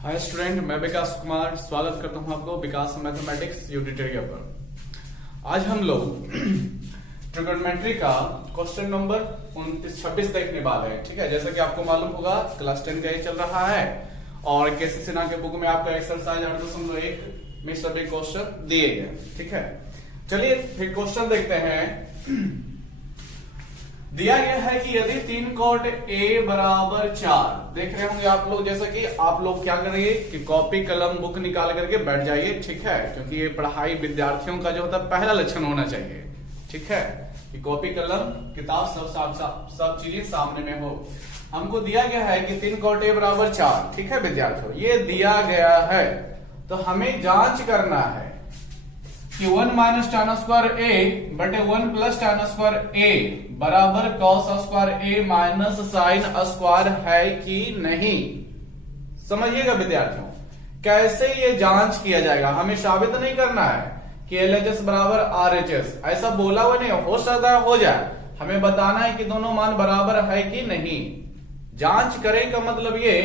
Hi student, मैं विकास कुमार स्वागत करता हूं आपको विकास मैथमेटिक्स यूट्यूब ट्यूटोरियल पर। आज हम लोग ट्रिगोनोमेट्री का क्वेश्चन नंबर 29-26 देखने वाले हैं। ठीक है, जैसा कि आपको मालूम होगा क्लास 10 का ये चल रहा है और केसी सिन्हा के बुक में आपका एक्सरसाइज 8.1 में सभी क्वेश्चन दिए गए। ठीक है, चलिए फिर क्वेश्चन देखते हैं। दिया गया है कि यदि 3 cot a बराबर 4, देख रहे होंगे आप लोग, जैसा कि आप लोग क्या करिए कि कॉपी कलम बुक निकाल करके बैठ जाइए। ठीक है, क्योंकि ये पढ़ाई विद्यार्थियों का जो होता है पहला लक्षण होना चाहिए। ठीक है, कि कॉपी कलम किताब सब चीजें सामने में हो। हमको दिया गया है कि 3 cot a बराबर 4। ठीक है विद्यार्थियों, ये दिया गया है तो हमें जांच करना है कि 1 माइनस tan स्क्वायर a बटे 1 प्लस tan स्क्वायर a बराबर cos square a minus sine square है कि नहीं। समझिएगा विद्यार्थियों, कैसे ये जांच किया जाएगा। हमें साबित नहीं करना है कि LHS बराबर RHS, ऐसा बोला हुआ नहीं हो सकता है हो जाए। हमें बताना है कि दोनों मान बराबर है कि नहीं। जांच करें का मतलब ये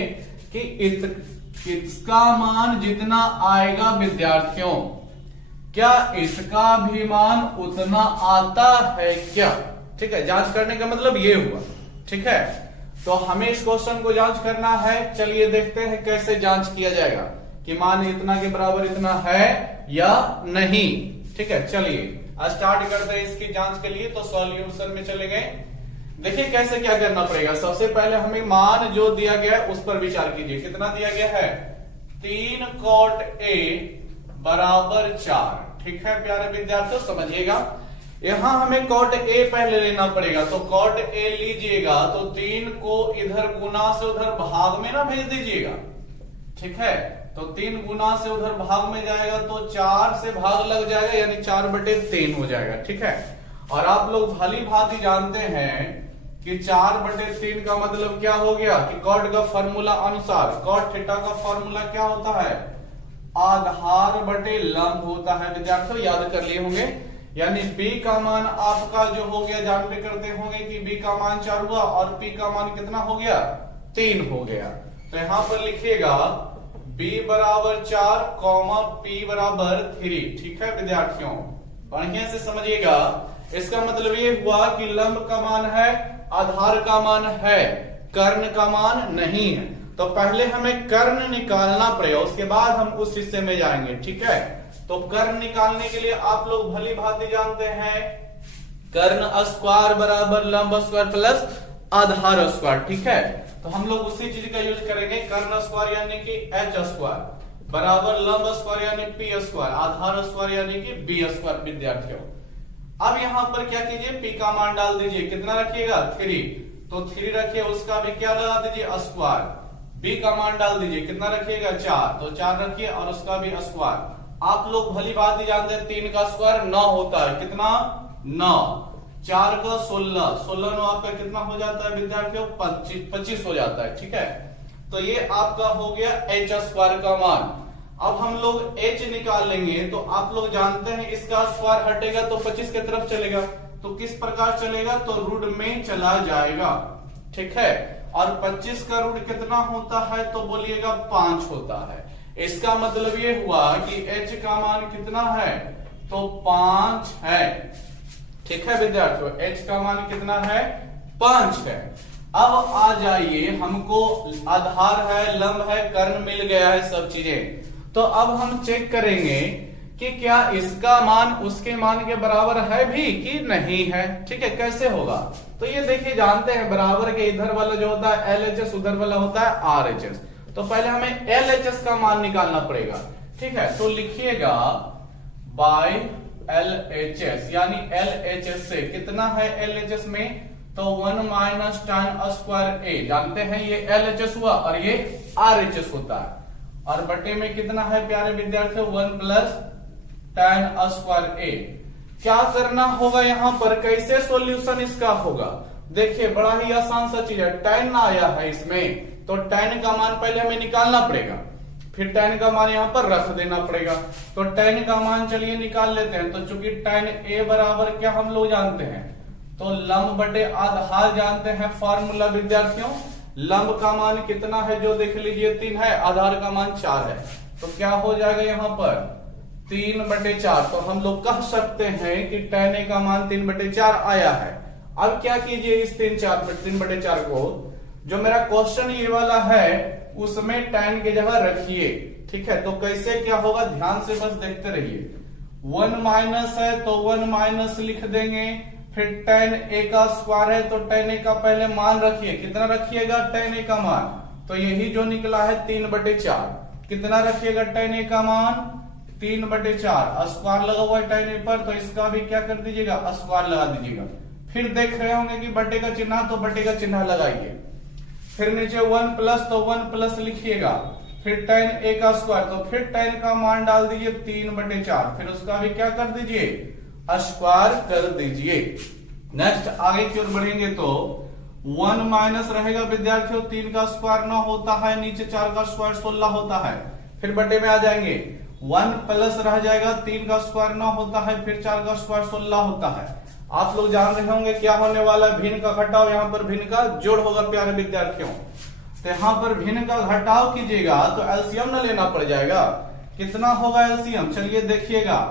कि इसका मान जितना आएगा विद्यार्थियों, क्या इसका भी मान उतना आता है क्या। ठीक है, जांच करने का मतलब ये हुआ। ठीक है, तो हमें इस क्वेश्चन को जांच करना है। चलिए देखते हैं कैसे जांच किया जाएगा कि मान इतना के बराबर इतना है या नहीं। ठीक है, चलिए स्टार्ट करते हैं इसकी जांच के लिए। तो सॉल्यूशन में चले गए। देखिए कैसे क्या करना पड़ेगा। सबसे पहले हमें मान जो दिया गया है उस पर विचार कीजिए। कितना दिया गया है, 3 cot a बराबर 4। ठीक है प्यारे विद्यार्थियों, समझिएगा यहां हमें cot a पहले लेना पड़ेगा। तो cot a लीजिएगा तो 3 को इधर गुना से उधर भाग में ना भेज दीजिएगा। ठीक है, तो 3 गुना से उधर भाग में जाएगा तो 4 से भाग लग जाएगा, यानी 4/3 हो जाएगा। ठीक है, और आप लोग भली भांति जानते हैं कि 4/3 का मतलब क्या हो गया कि cot का फॉर्मूला अनुसार cot थीटा का फॉर्मूला क्या होता है, आधार बटे लंब होता है। विद्यार्थियों याद कर लिए होंगे, यानी b का मान आपका जो हो गया, जानते करते होंगे कि b का मान 4 हुआ और p का मान कितना हो गया, 3 हो गया। तो यहां पर लिखिएगा b बराबर 4 p बराबर 3। ठीक है विद्यार्थियों, बढ़िया से समझिएगा। इसका मतलब ये हुआ कि लंब का मान है, आधार का मान है, कर्ण का मान नहीं है। तो पहले हमें कर्ण निकालना पड़ेगा, उसके बाद हम उस हिस्से में जाएंगे। ठीक है, तो कर्ण निकालने के लिए आप लोग भली भांति जानते हैं कर्ण स्क्वायर बराबर लंब स्क्वायर प्लस आधार स्क्वायर। ठीक है, तो हम लोग उसी चीज का यूज करेंगे। कर्ण स्क्वायर यानी कि h स्क्वायर बराबर लंब स्क्वायर यानी p स्क्वायर, आधार स्क्वायर यानी कि b स्क्वायर। विद्यार्थियों अब यहां पर क्या कीजिए, p का मान डाल दीजिए। कितना रखिएगा, 3, तो 3 रखिए, उसका भी क्या लगा दीजिए, स्क्वायर। b का मान डाल दीजिए, कितना रखिएगा, 4, तो 4 रखिए और उसका भी स्क्वायर। आप लोग भली बात ही जानते हैं 3 का स्क्वायर 9 होता है। कितना, 9, 4 का 16, 16 9 आपका कितना हो जाता है विद्यार्थियों, 25 हो जाता है। ठीक है, तो ये आपका हो गया h स्क्वायर का मान। अब हम लोग h निकाल लेंगे, तो आप लोग जानते हैं इसका स्क्वायर हटेगा तो 25 की तरफ चलेगा। तो किस प्रकार चलेगा, तो रूट में चला जाएगा। ठीक है, और 25 का रूट कितना होता है, तो बोलिएगा 5 होता है। इसका मतलब ये हुआ कि h का मान कितना है, तो 5 है। ठीक है विद्यार्थियों, h का मान कितना है, 5 है। अब आ जाइए, हमको आधार है, लंब है, कर्ण मिल गया है, सब चीजें। तो अब हम चेक करेंगे कि क्या इसका मान उसके मान के बराबर है भी कि नहीं है। ठीक है, कैसे होगा, तो ये देखिए जानते हैं बराबर के इधर वाला जो होता है LHS, उधर वाला होता है RHS। तो पहले हमें LHS का मान निकालना पड़ेगा। ठीक है, तो लिखिएगा बाय LHS, यानी LHS से कितना है LHS में, तो 1 माइनस tan स्क्वायर a, जानते हैं ये LHS हुआ और ये RHS होता है। और बटे में कितना है प्यारे विद्यार्थियों, 1 प्लस tan स्क्वायर a। क्या करना होगा यहां पर, कैसे सॉल्यूशन इसका होगा। देखिए बड़ा ही आसान सा चीज है, tan आया है इसमें, तो tan का मान पहले हमें निकालना पड़ेगा, फिर tan का मान यहां पर रख देना पड़ेगा। तो tan का मान चलिए निकाल लेते हैं। तो चूंकि tan a बराबर क्या हम लोग जानते हैं, तो लंब बटे आधार जानते हैं फॉर्मूला विद्यार्थियों, लंब का मान कितना है जो देख लीजिए 3 है, आधार का मान 4 है, तो क्या हो जाएगा यहाँ पर 3/4। तो हम लोग कह सकते हैं कि tan a का मान 3/4 आया है। अब क्या कीजिए, इस 3/4 को, जो मेरा क्वेश्चन ये वाला है उसमें tan की जगह रखिए, ठीक है। तो कैसे क्या होगा ध्यान से बस देखते रहिए। 1 माइनस है तो 1 माइनस लिख देंगे, फिर tan a का स्क्वायर है तो tan a का पहले मान रखिए, कितना रखिएगा tan a का मान, तो यही जो निकला है 3/4। कितना रखिएगा tan a का मान 3/4, स्क्वायर लगा हुआ है tan a पर, तो इसका भी क्या कर दीजिएगा स्क्वायर लगा दीजिएगा। फिर देख रहे होंगे कि बटे का चिन्ह, तो बटे का चिन्ह लगाइए, फिर नीचे 1 प्लस तो 1 प्लस लिखिएगा, फिर tan a का स्क्वायर, तो फिर tan का मान डाल दीजिए 3/4, फिर उसका भी क्या कर दीजिए स्क्वायर कर दीजिए। नेक्स्ट आगे की ओर बढ़ेंगे तो 1 माइनस रहेगा विद्यार्थियों, 3 का स्क्वायर 9 होता है, नीचे 4 का स्क्वायर 16 होता है, फिर बटे में आ जाएंगे 1 प्लस रह जाएगा, 3 का स्क्वायर 9 होता है, फिर 4 का स्क्वायर 16 होता है। आप लोग जान रहे होंगे क्या होने वाला है, भिन्न का घटाव, यहाँ पर भिन्न का जोड़ होगा प्यारे विद्यार्थियों। तो यहाँ पर भिन्न का घटाव कीजिएगा तो एलसीएम न लेना पड़ जाएगा, कितना होगा एलसीएम चलिए देखिएगा।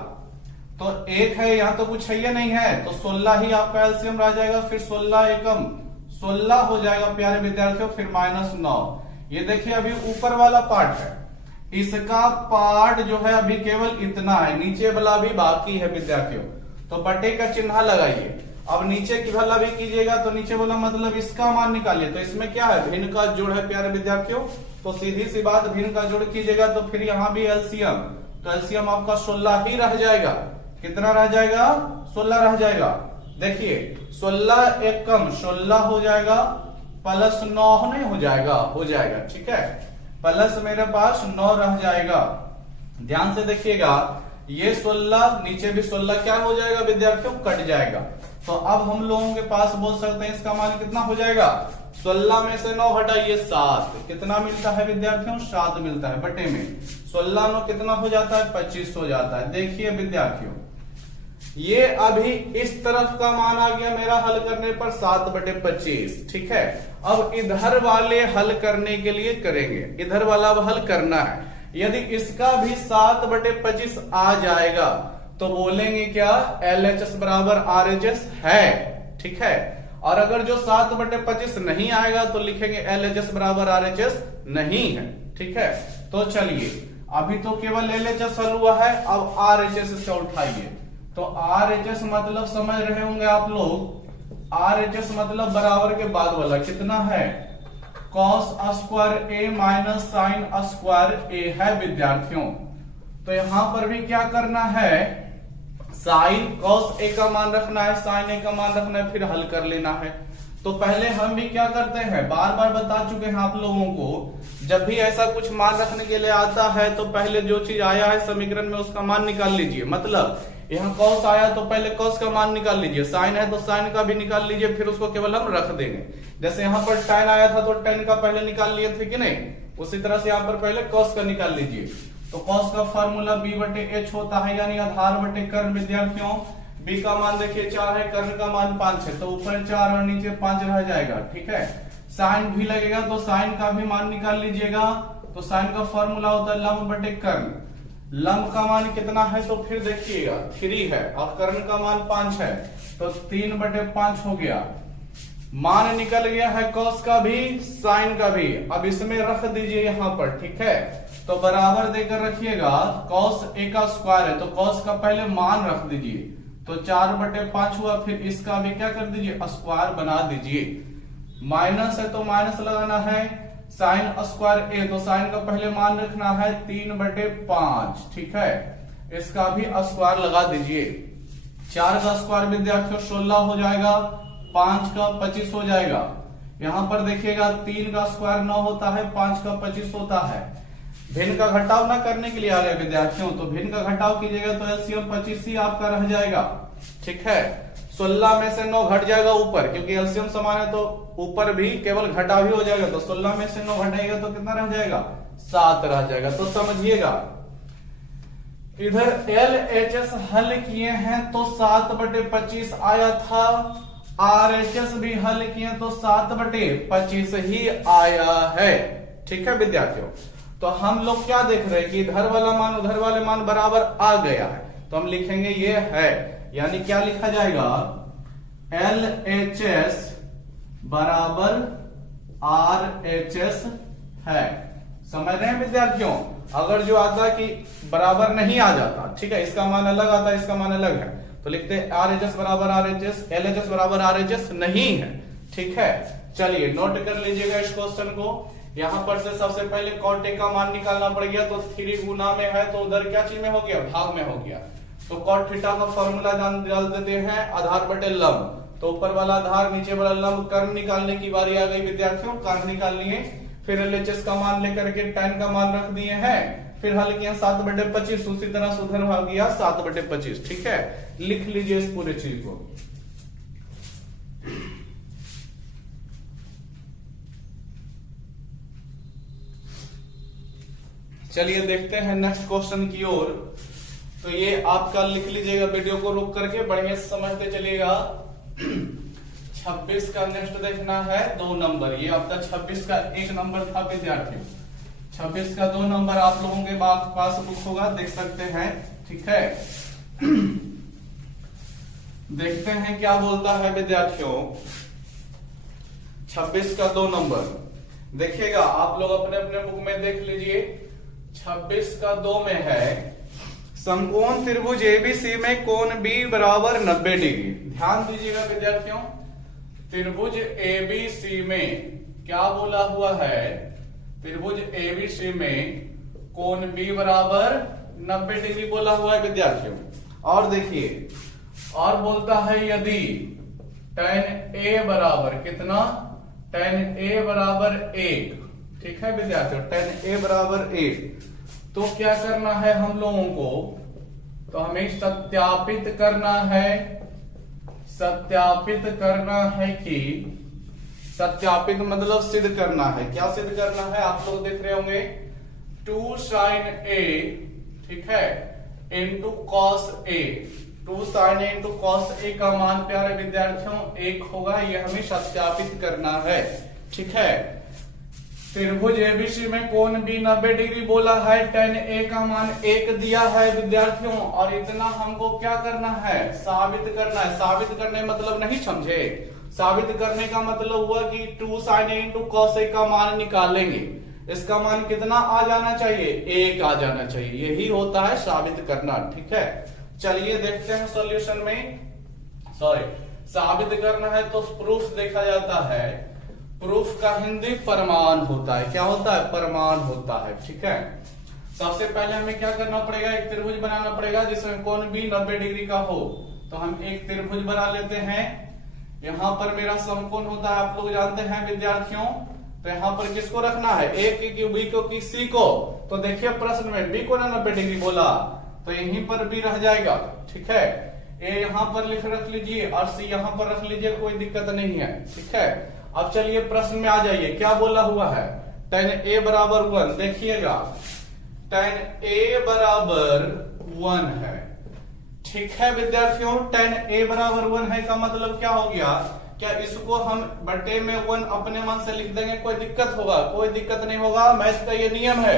तो 1 है, यहाँ तो कुछ है ही नहीं है, तो 16 ही आपका एलसीएम रह जाएगा, फिर 16 एकम 16 हो जाएगा प्यारे विद्यार्थियों, फिर -9। ये देखिए अभी ऊपर वाला पार्ट है, इसका पार्ट जो है अभी केवल इतना है, नीचे वाला भी बाकी है विद्यार्थियों, तो बटे का चिन्ह लगाइए। अब नीचे की वाला भी कीजिएगा तो नीचे वाला मतलब इसका मान निकालिए, तो इसमें क्या है भिन्न का जोड़ है प्यारे विद्यार्थियों, तो सीधी सी बात भिन्न का जोड़ कीजिएगा तो फिर यहाँ भी एलसीएम, तो एलसीएम आपका 16 ही रह जाएगा। कितना रह जाएगा 16 रह जाएगा। देखिए 16 एक कम 16 हो जाएगा, प्लस 9 नहीं हो जाएगा, हो जाएगा, ठीक है, प्लस मेरे पास 9 रह जाएगा। ध्यान से देखिएगा, ये 16 नीचे भी 16 क्या हो जाएगा विद्यार्थियों कट जाएगा, तो अब हम लोगों के पास बोल सकते हैं इसका मान कितना हो जाएगा, 16 में से 9 हटाइए 7, कितना मिलता है विद्यार्थियों 7 मिलता है, बटे में 16 9 कितना हो जाता है 25 हो जाता है। देखिए विद्यार्थियों ये अभी इस तरफ का मान आ गया मेरा हल करने पर 7/25, ठीक है। अब इधर वाले हल करने के लिए करेंगे, इधर वाला अब हल करना है। यदि इसका भी 7/25 आ जाएगा तो बोलेंगे क्या LHS बराबर RHS है, ठीक है। और अगर जो 7/25 नहीं आएगा तो लिखेंगे LHS बराबर RHS नहीं है, ठीक है। तो चलिए अभी तो केवल LHS हल हुआ है, अब RHS इसका उठाइए। तो RHS मतलब समझ रहे होंगे आप लोग, RHS मतलब बराबर के बाद वाला कितना है cos square a minus sine square a है विद्यार्थियों। तो यहां पर भी क्या करना है, साइन cos a का मान रखना है, साइन a का मान रखना है, फिर हल कर लेना है। तो पहले हम भी क्या करते हैं, बार बार बता चुके हैं आप लोगों को, जब भी ऐसा कुछ मान रखने के लिए आता है तो पहले जो चीज आया है समीकरण में उसका मान निकाल लीजिए। मतलब यहाँ cos आया तो पहले cos का मान निकाल लीजिए, साइन है तो साइन का भी निकाल लीजिए, फिर उसको केवल हम रख देंगे। जैसे यहाँ पर tan आया था तो tan का पहले निकाल लिए थे कि नहीं, उसी तरह से यहाँ पर पहले cos का निकाल लीजिए। तो cos का फॉर्मूला b/h होता है, यानी आधार बटे कर्ण विद्यार्थियों। b का मान देखिए 4 है, कर्ण का मान 5 है, तो ऊपर 4 और नीचे 5 रह जाएगा, ठीक है। साइन भी लगेगा तो साइन का भी मान निकाल लीजिएगा। तो साइन का फॉर्मूला होता है लंब बटे कर्ण, लंब का मान कितना है तो फिर देखिएगा 3 है और कर्ण का मान 5 है, तो 3/5 हो गया। मान निकल गया है cos का भी साइन का भी, अब इसमें रख दीजिए यहाँ पर, ठीक है। तो बराबर देकर रखिएगा, cos a का स्क्वायर है तो cos का पहले मान रख दीजिए, तो 4/5 हुआ, फिर इसका भी क्या कर दीजिए स्क्वायर बना दीजिए। माइनस है तो माइनस लगाना है, साइन स्क्वायर a तो साइन का पहले मान रखना है 3/5, ठीक है, इसका भी स्क्वायर लगा दीजिए। 4 का स्क्वायर विद्यार्थियों 16 हो जाएगा, 5 का 25 हो जाएगा। यहां पर देखिएगा 3 का स्क्वायर 9 होता है, 5 का 25 होता है। भिन्न का घटाव ना करने के लिए आ गए विद्यार्थियों, तो भिन्न का घटाव कीजिएगा तो एलसीएम 25 ही आपका रह जाएगा, ठीक है। 16 में से 9 घट जाएगा ऊपर, क्योंकि एलसीएम समान है तो ऊपर भी केवल घटाव ही हो जाएगा, तो 16 में से 9 घटाएगा तो कितना रह जाएगा 7 रह जाएगा। तो समझिएगा इधर LHS हल किए हैं तो 7/25 आया था, RHS भी हल किए तो 7/25 ही आया है। ठीक है विद्यार्थियों, तो हम लोग क्या देख रहे हैं कि इधर वाला मान उधर वाले मान बराबर आ गया है, तो हम लिखेंगे ये है, यानी क्या लिखा जाएगा, LHS बराबर RHS है। समझ रहे हैं विद्यार्थियों? अगर जो आता कि बराबर नहीं आ जाता, ठीक है, इसका मान अलग आता है, इसका मान अलग है, तो लिखते हैं RHS बराबर RHS, LHS बराबर RHS नहीं है। ठीक है, चलिए नोट कर लीजिएगा इस क्वेश्चन को। यहां पर से सबसे पहले cot A का मान निकालना पड़ गया, तो 3 गुना में है तो उधर क्या चीज में हो गया, भाग में हो गया। तो cot थीटा का फॉर्मूला डाल देते हैं, आधार बटे लंब, तो ऊपर वाला आधार नीचे वाला लंब, कर्ण निकालने की बारी आ गई विद्यार्थियों, कर्ण निकाल लिए। फिर LHS का मान लेकर के tan का मान रख दिए हैं, फिर हल किया 7/25, उसी तरह सुधर हो गया 7/25। ठीक है, लिख लीजिए इस पूरे चीज को। चलिए देखते हैं नेक्स्ट क्वेश्चन की ओर। तो ये आपका लिख लीजिएगा, वीडियो को रोक करके बढ़िया से समझते चलिएगा। 26 का नेक्स्ट देखना है 2 नंबर, ये आपका 26 का 1 नंबर था विद्यार्थियों। 26 का 2 नंबर आप लोगों के पास बुक होगा, देख सकते हैं। ठीक है, देखते हैं क्या बोलता है विद्यार्थियों। 26 का 2 नंबर देखिएगा, आप लोग अपने अपने बुक में देख लीजिए। 26 का 2 में है, समकोण त्रिभुज एबीसी में कोण बी बराबर 90 डिग्री। ध्यान दीजिएगा विद्यार्थियों, त्रिभुज एबीसी में क्या बोला हुआ है, त्रिभुज एबीसी में कोण बी बराबर 90 डिग्री बोला हुआ है विद्यार्थियों। और देखिए, और बोलता है यदि tan A बराबर कितना, tan A बराबर 1। ठीक है विद्यार्थियों, tan A बराबर 1, तो क्या करना है हम लोगों को, तो हमें सत्यापित करना है, सत्यापित करना है कि, सत्यापित मतलब सिद्ध करना है। क्या सिद्ध करना है, आप लोग देख रहे होंगे 2 sin A, ठीक है, into cos A, 2 sin A into cos A का मान प्यारे विद्यार्थियों 1 होगा, ये हमें सत्यापित करना है। ठीक है, त्रिभुज एबीसी में कोण बी 90 डिग्री बोला है, tan A का मान 1 दिया है विद्यार्थियों, और इतना हमको क्या करना है, साबित करना है। साबित करने मतलब नहीं समझे, साबित करने का मतलब हुआ कि 2 sin A into cos A का मान निकालेंगे, इसका मान कितना आ जाना चाहिए, 1 आ जाना चाहिए, यही होता है साबित करना। ठीक है, चलिए देखते हैं सॉल्यूशन में। साबित करना है तो प्रूफ देखा जाता है, प्रूफ का हिंदी प्रमाण होता है। क्या होता है, प्रमाण होता है। ठीक है, सबसे पहले हमें क्या करना पड़ेगा, एक त्रिभुज बनाना पड़ेगा जिसमें कोण भी 90 डिग्री का हो। तो हम एक त्रिभुज बना लेते हैं। यहां पर मेरा समकोण होता है, आप लोग जानते हैं विद्यार्थियों। तो यहां पर किसको रखना है, ए की, बी को की, सी को। तो देखिए प्रश्न में बी को 90 डिग्री बोला, तो यहीं पर बी रह जाएगा। ठीक है, ए यहां पर रख लीजिए और सी यहां पर रख लीजिए, कोई दिक्कत नहीं है। ठीक है, अब चलिए प्रश्न में आ जाइए, क्या बोला हुआ है, tan A बराबर 1। देखिएगा tan A बराबर 1 है। ठीक है विद्यार्थियों, tan A बराबर 1 है का मतलब क्या हो गया, क्या इसको हम बटे में 1 अपने मन से लिख देंगे, कोई दिक्कत होगा, कोई दिक्कत नहीं होगा। मैथ का ये नियम है,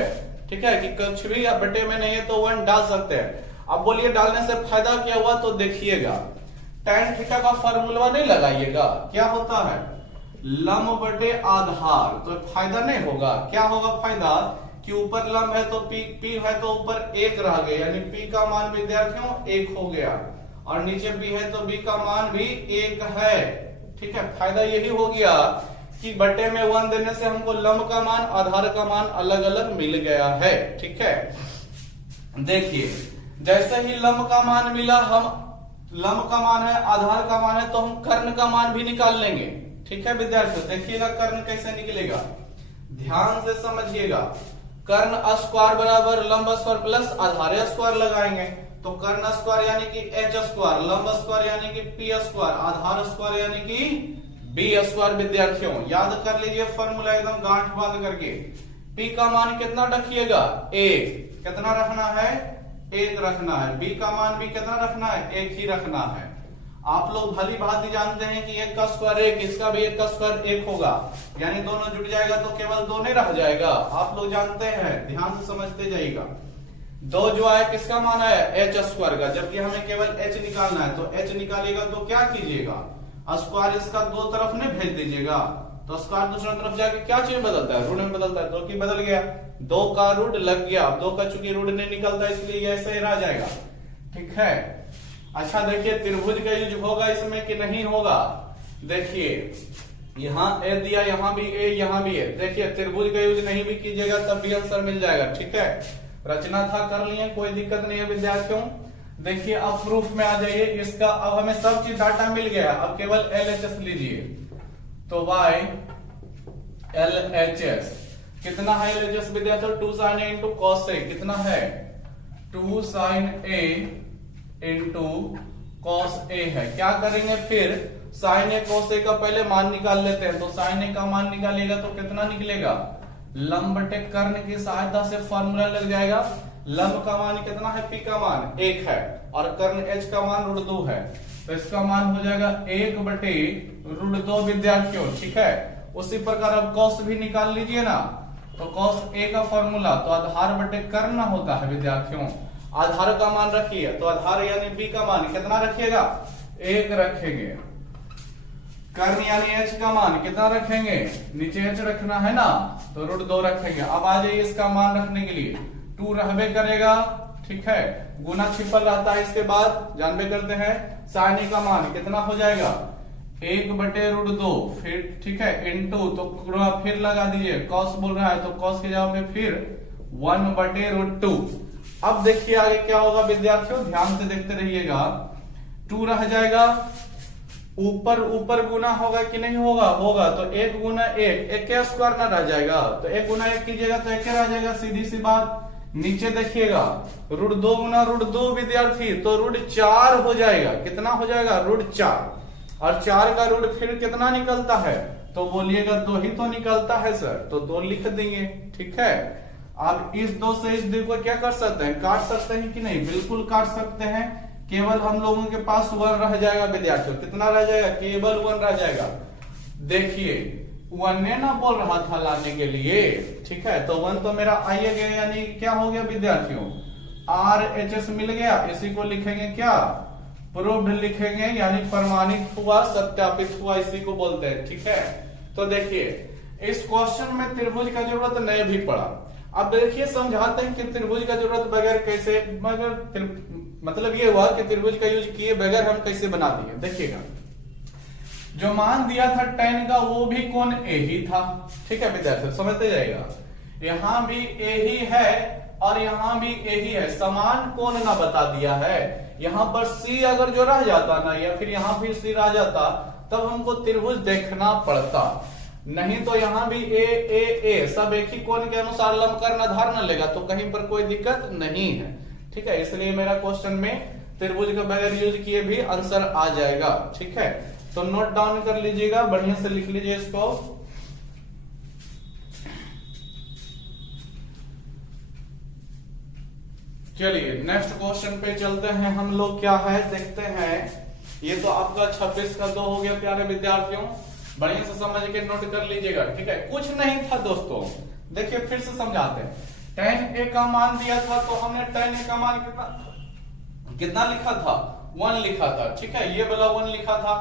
ठीक है, कि कुछ भी बटे में नहीं है तो 1 डाल सकते हैं। अब बोलिए डालने से फायदा क्या हुआ, तो देखिएगा tan थीटा का फॉर्मूला नहीं लगाइएगा, क्या होता है, लंब बटे आधार, तो फायदा नहीं होगा। क्या होगा फायदा, कि ऊपर लंब है तो P है तो ऊपर 1 रह गया, यानी P का मान विद्यार्थियों 1 हो गया, और नीचे B है तो B का मान भी 1 है। ठीक है, फायदा यही हो गया कि बटे में 1 देने से हमको लंब का मान, आधार का मान अलग अलग मिल गया है। ठीक है, देखिए जैसे ही लंब का मान मिला, हम लंब का मान है, आधार का मान है, तो हम कर्ण का मान भी निकाल लेंगे। ठीक है विद्यार्थियों, देखिएगा कर्ण कैसे निकलेगा, ध्यान से समझिएगा। कर्ण स्क्वायर बराबर लंब स्क्वायर प्लस आधार स्क्वायर लगाएंगे, तो कर्ण स्क्वायर यानी कि h स्क्वायर, लंब स्क्वायर यानी कि p स्क्वायर, आधार स्क्वायर यानी कि b स्क्वायर। विद्यार्थियों याद कर लीजिए फॉर्मूला एकदम गांठ बांध करके। p का मान कितना रखिएगा, 1, कितना रखना है, 1 रखना है। b का मान भी कितना रखना है, 1 ही रखना है। आप लोग भली भांति जानते हैं कि एक का स्क्वायर एक, इसका भी एक का स्क्वायर एक होगा, यानी दोनों जुट जाएगा तो केवल दो नहीं रह जाएगा। आप लोग जानते हैं, ध्यान से समझते जाइएगा। दो जो है किसका मान है, एच स्क्वायर का, जबकि हमें केवल एच निकालना है। तो एच निकालिएगा तो क्या कीजिएगा, स्क्वायर इसका दो तरफ ने भेज दीजिएगा, तो स्क्वायर दूसरा तरफ जाके क्या चीज बदलता है, रूट में बदलता है। तो की बदल गया, दो का रूट लग गया, दो का चूंकि रूट नहीं निकलता इसलिए ये ऐसे ही रह जाएगा। ठीक है। अच्छा देखिए त्रिभुज का यूज होगा इसमें कि नहीं होगा। देखिए यहाँ ए दिया, यहाँ भी ए, यहाँ भी ए। देखिए त्रिभुज का यूज नहीं भी कीजिएगा तब भी आंसर मिल जाएगा। ठीक है, रचना था कर लिए, कोई दिक्कत नहीं है विद्यार्थियों। देखिए अब प्रूफ में आ जाइए इसका। अब हमें सब चीज डाटा मिल गया, अब केवल LHS लीजिए। तो y LHS कितना है LHS विद्यार्थियों, 2 sin A into cos A कितना है, 2 sin A into cos A है। क्या करेंगे फिर, sin A cos A का पहले मान निकाल लेते हैं। तो sin A का मान निकालिएगा तो कितना निकलेगा, लंब बटे कर्ण की सहायता से फॉर्मूला लग जाएगा। लंब का मान कितना है, P का मान 1 है और कर्ण H का मान √2 है, तो इसका मान हो जाएगा 1 बटे √2 विद्यार्थियों। ठीक है, उसी प्रकार अब cos भी निकाल लीजिए ना। तो cos A का फॉर्मूला तो आधार बटे कर्ण होता है विद्यार्थियों। आधार का मान रखिए, तो आधार यानी B का मान कितना रखिएगा, 1 रखेंगे। कर्ण यानी H का मान कितना रखेंगे, नीचे H रखना है ना, तो √2 रखेंगे। अब आ जाइए इसका मान रखने के लिए, 2 रहबे करेगा। ठीक है, गुना छिपल रहता है, इसके बाद जानबे करते हैं sin A का मान कितना हो जाएगा, 1 बटे √2, फिर ठीक है इंटू, तो फिर लगा दीजिए, cos बोल रहा है तो cos के जवाब में फिर 1 बटे √2। अब देखिए आगे क्या होगा विद्यार्थियों, ध्यान से देखते रहिएगा। 2 रह जाएगा, ऊपर ऊपर गुना होगा कि नहीं होगा, होगा। तो 1 गुना 1, 1 का स्क्वायर ना रह जाएगा, तो 1 गुना 1 कीजिएगा तो 1 रह जाएगा, सीधी सी बात। नीचे देखिएगा √2 गुना √2 विद्यार्थी, तो √4 हो जाएगा। कितना हो जाएगा, √4, और 4 का रूट फिर कितना निकलता है, तो बोलिएगा 2 ही तो निकलता है सर, तो 2 लिख देंगे। ठीक है, अब इस 2 से इस 2 को क्या कर सकते हैं, काट सकते हैं कि नहीं, बिल्कुल काट सकते हैं। केवल हम लोगों के पास 1 रह जाएगा विद्यार्थियों, कितना रह जाएगा, केवल 1 रह जाएगा। देखिए 1 ने ना बोल रहा था लाने के लिए। ठीक है, तो 1 तो मेरा आइए गया, यानी क्या हो गया विद्यार्थियों, RHS मिल गया। इसी को लिखेंगे क्या, प्रूव्ड लिखेंगे, यानी प्रमाणित हुआ, सत्यापित हुआ, इसी को बोलते हैं। ठीक है, तो देखिए इस क्वेश्चन में त्रिभुज का जरूरत नहीं भी पड़ा। अब देखिए समझाते हैं कि त्रिभुज का जरूरत बगैर कैसे, मतलब ये हुआ कि त्रिभुज का यूज किए बगैर हम कैसे बना दिए। देखिएगा जो मान दिया था tan का, वो भी कोण A ही था। ठीक है विद्यार्थी, समझते जाएगा, यहाँ भी A ही है और यहाँ भी A ही है, समान कोण ना बता दिया है। यहाँ पर C अगर जो रह जाता ना, या फिर यहाँ फिर C रह जाता, तब हमको त्रिभुज देखना पड़ता। नहीं तो यहाँ भी A सब एक ही कोण के अनुसार लंब कर्ण आधार न लेगा, तो कहीं पर कोई दिक्कत नहीं है। ठीक है, इसलिए मेरा क्वेश्चन में त्रिभुज का बगैर यूज किए भी आंसर आ जाएगा। ठीक है, तो नोट डाउन कर लीजिएगा, बढ़िया से लिख लीजिए इसको। चलिए नेक्स्ट क्वेश्चन पे चलते हैं हम लोग, क्या है देखते हैं। ये तो आपका 26 का 2 हो गया प्यारे विद्यार्थियों, बढ़िया से समझ के नोट कर लीजिएगा। ठीक है, कुछ नहीं था दोस्तों, देखिए फिर से समझाते हैं। tan A का मान दिया था, तो हमने tan A का मान कितना लिखा था, 1 लिखा था। ठीक है, ये वाला 1 लिखा था।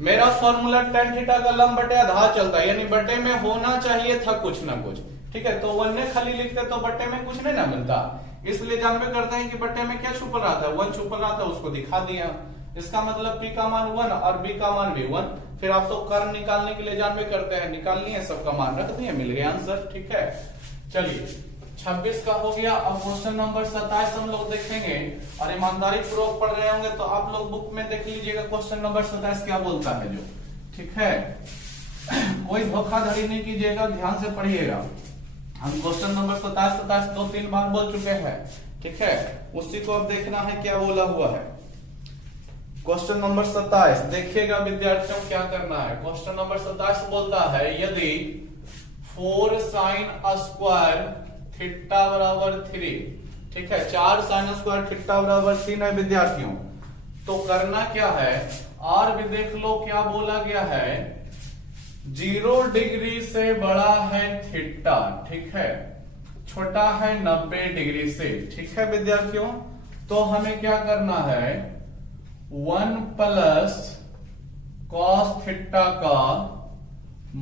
मेरा फॉर्मूला tan थीटा का लंब बटे आधार चलता है, यानी बटे में होना चाहिए था कुछ ना कुछ। ठीक है, तो 1 ने खाली लिखते तो बटे में कुछ नहीं ना मिलता, इसलिए जानबे करते हैं कि बटे में क्या छुपल रहा था, 1 छुपल रहा था, उसको दिखा दिया। इसका मतलब P का मान 1 और B का मान भी 1। फिर आप तो कर्ण निकालने के लिए जानबे करते हैं, निकाल लिए, सबका मान रख दिए, मिल गया आंसर। ठीक है, चलिए 26 का हो गया। अब क्वेश्चन नंबर 27 हम लोग देखेंगे, और ईमानदारी पूर्वक पढ़ रहे होंगे तो आप लोग बुक में देख लीजिएगा क्वेश्चन नंबर 27 क्या बोलता है जो। ठीक है, कोई धोखाधड़ी नहीं कीजिएगा, ध्यान से पढ़िएगा। हम क्वेश्चन नंबर 27 2-3 बार बोल चुके हैं। ठीक है, उसी को अब देखना है क्या बोला हुआ है। क्वेश्चन नंबर 27 देखिएगा विद्यार्थियों, क्या करना है। क्वेश्चन नंबर 27 बोलता है, यदि 4 sin स्क्वायर थीटा बराबर 3, ठीक है, 4 sin स्क्वायर थीटा बराबर 3 है विद्यार्थियों, तो करना क्या है, और भी देख लो क्या बोला गया है, 0 डिग्री से बड़ा है थीटा, ठीक है, छोटा है 90 डिग्री से, ठीक है विद्यार्थियों। तो हमें क्या करना है, 1 प्लस कॉस थीटा का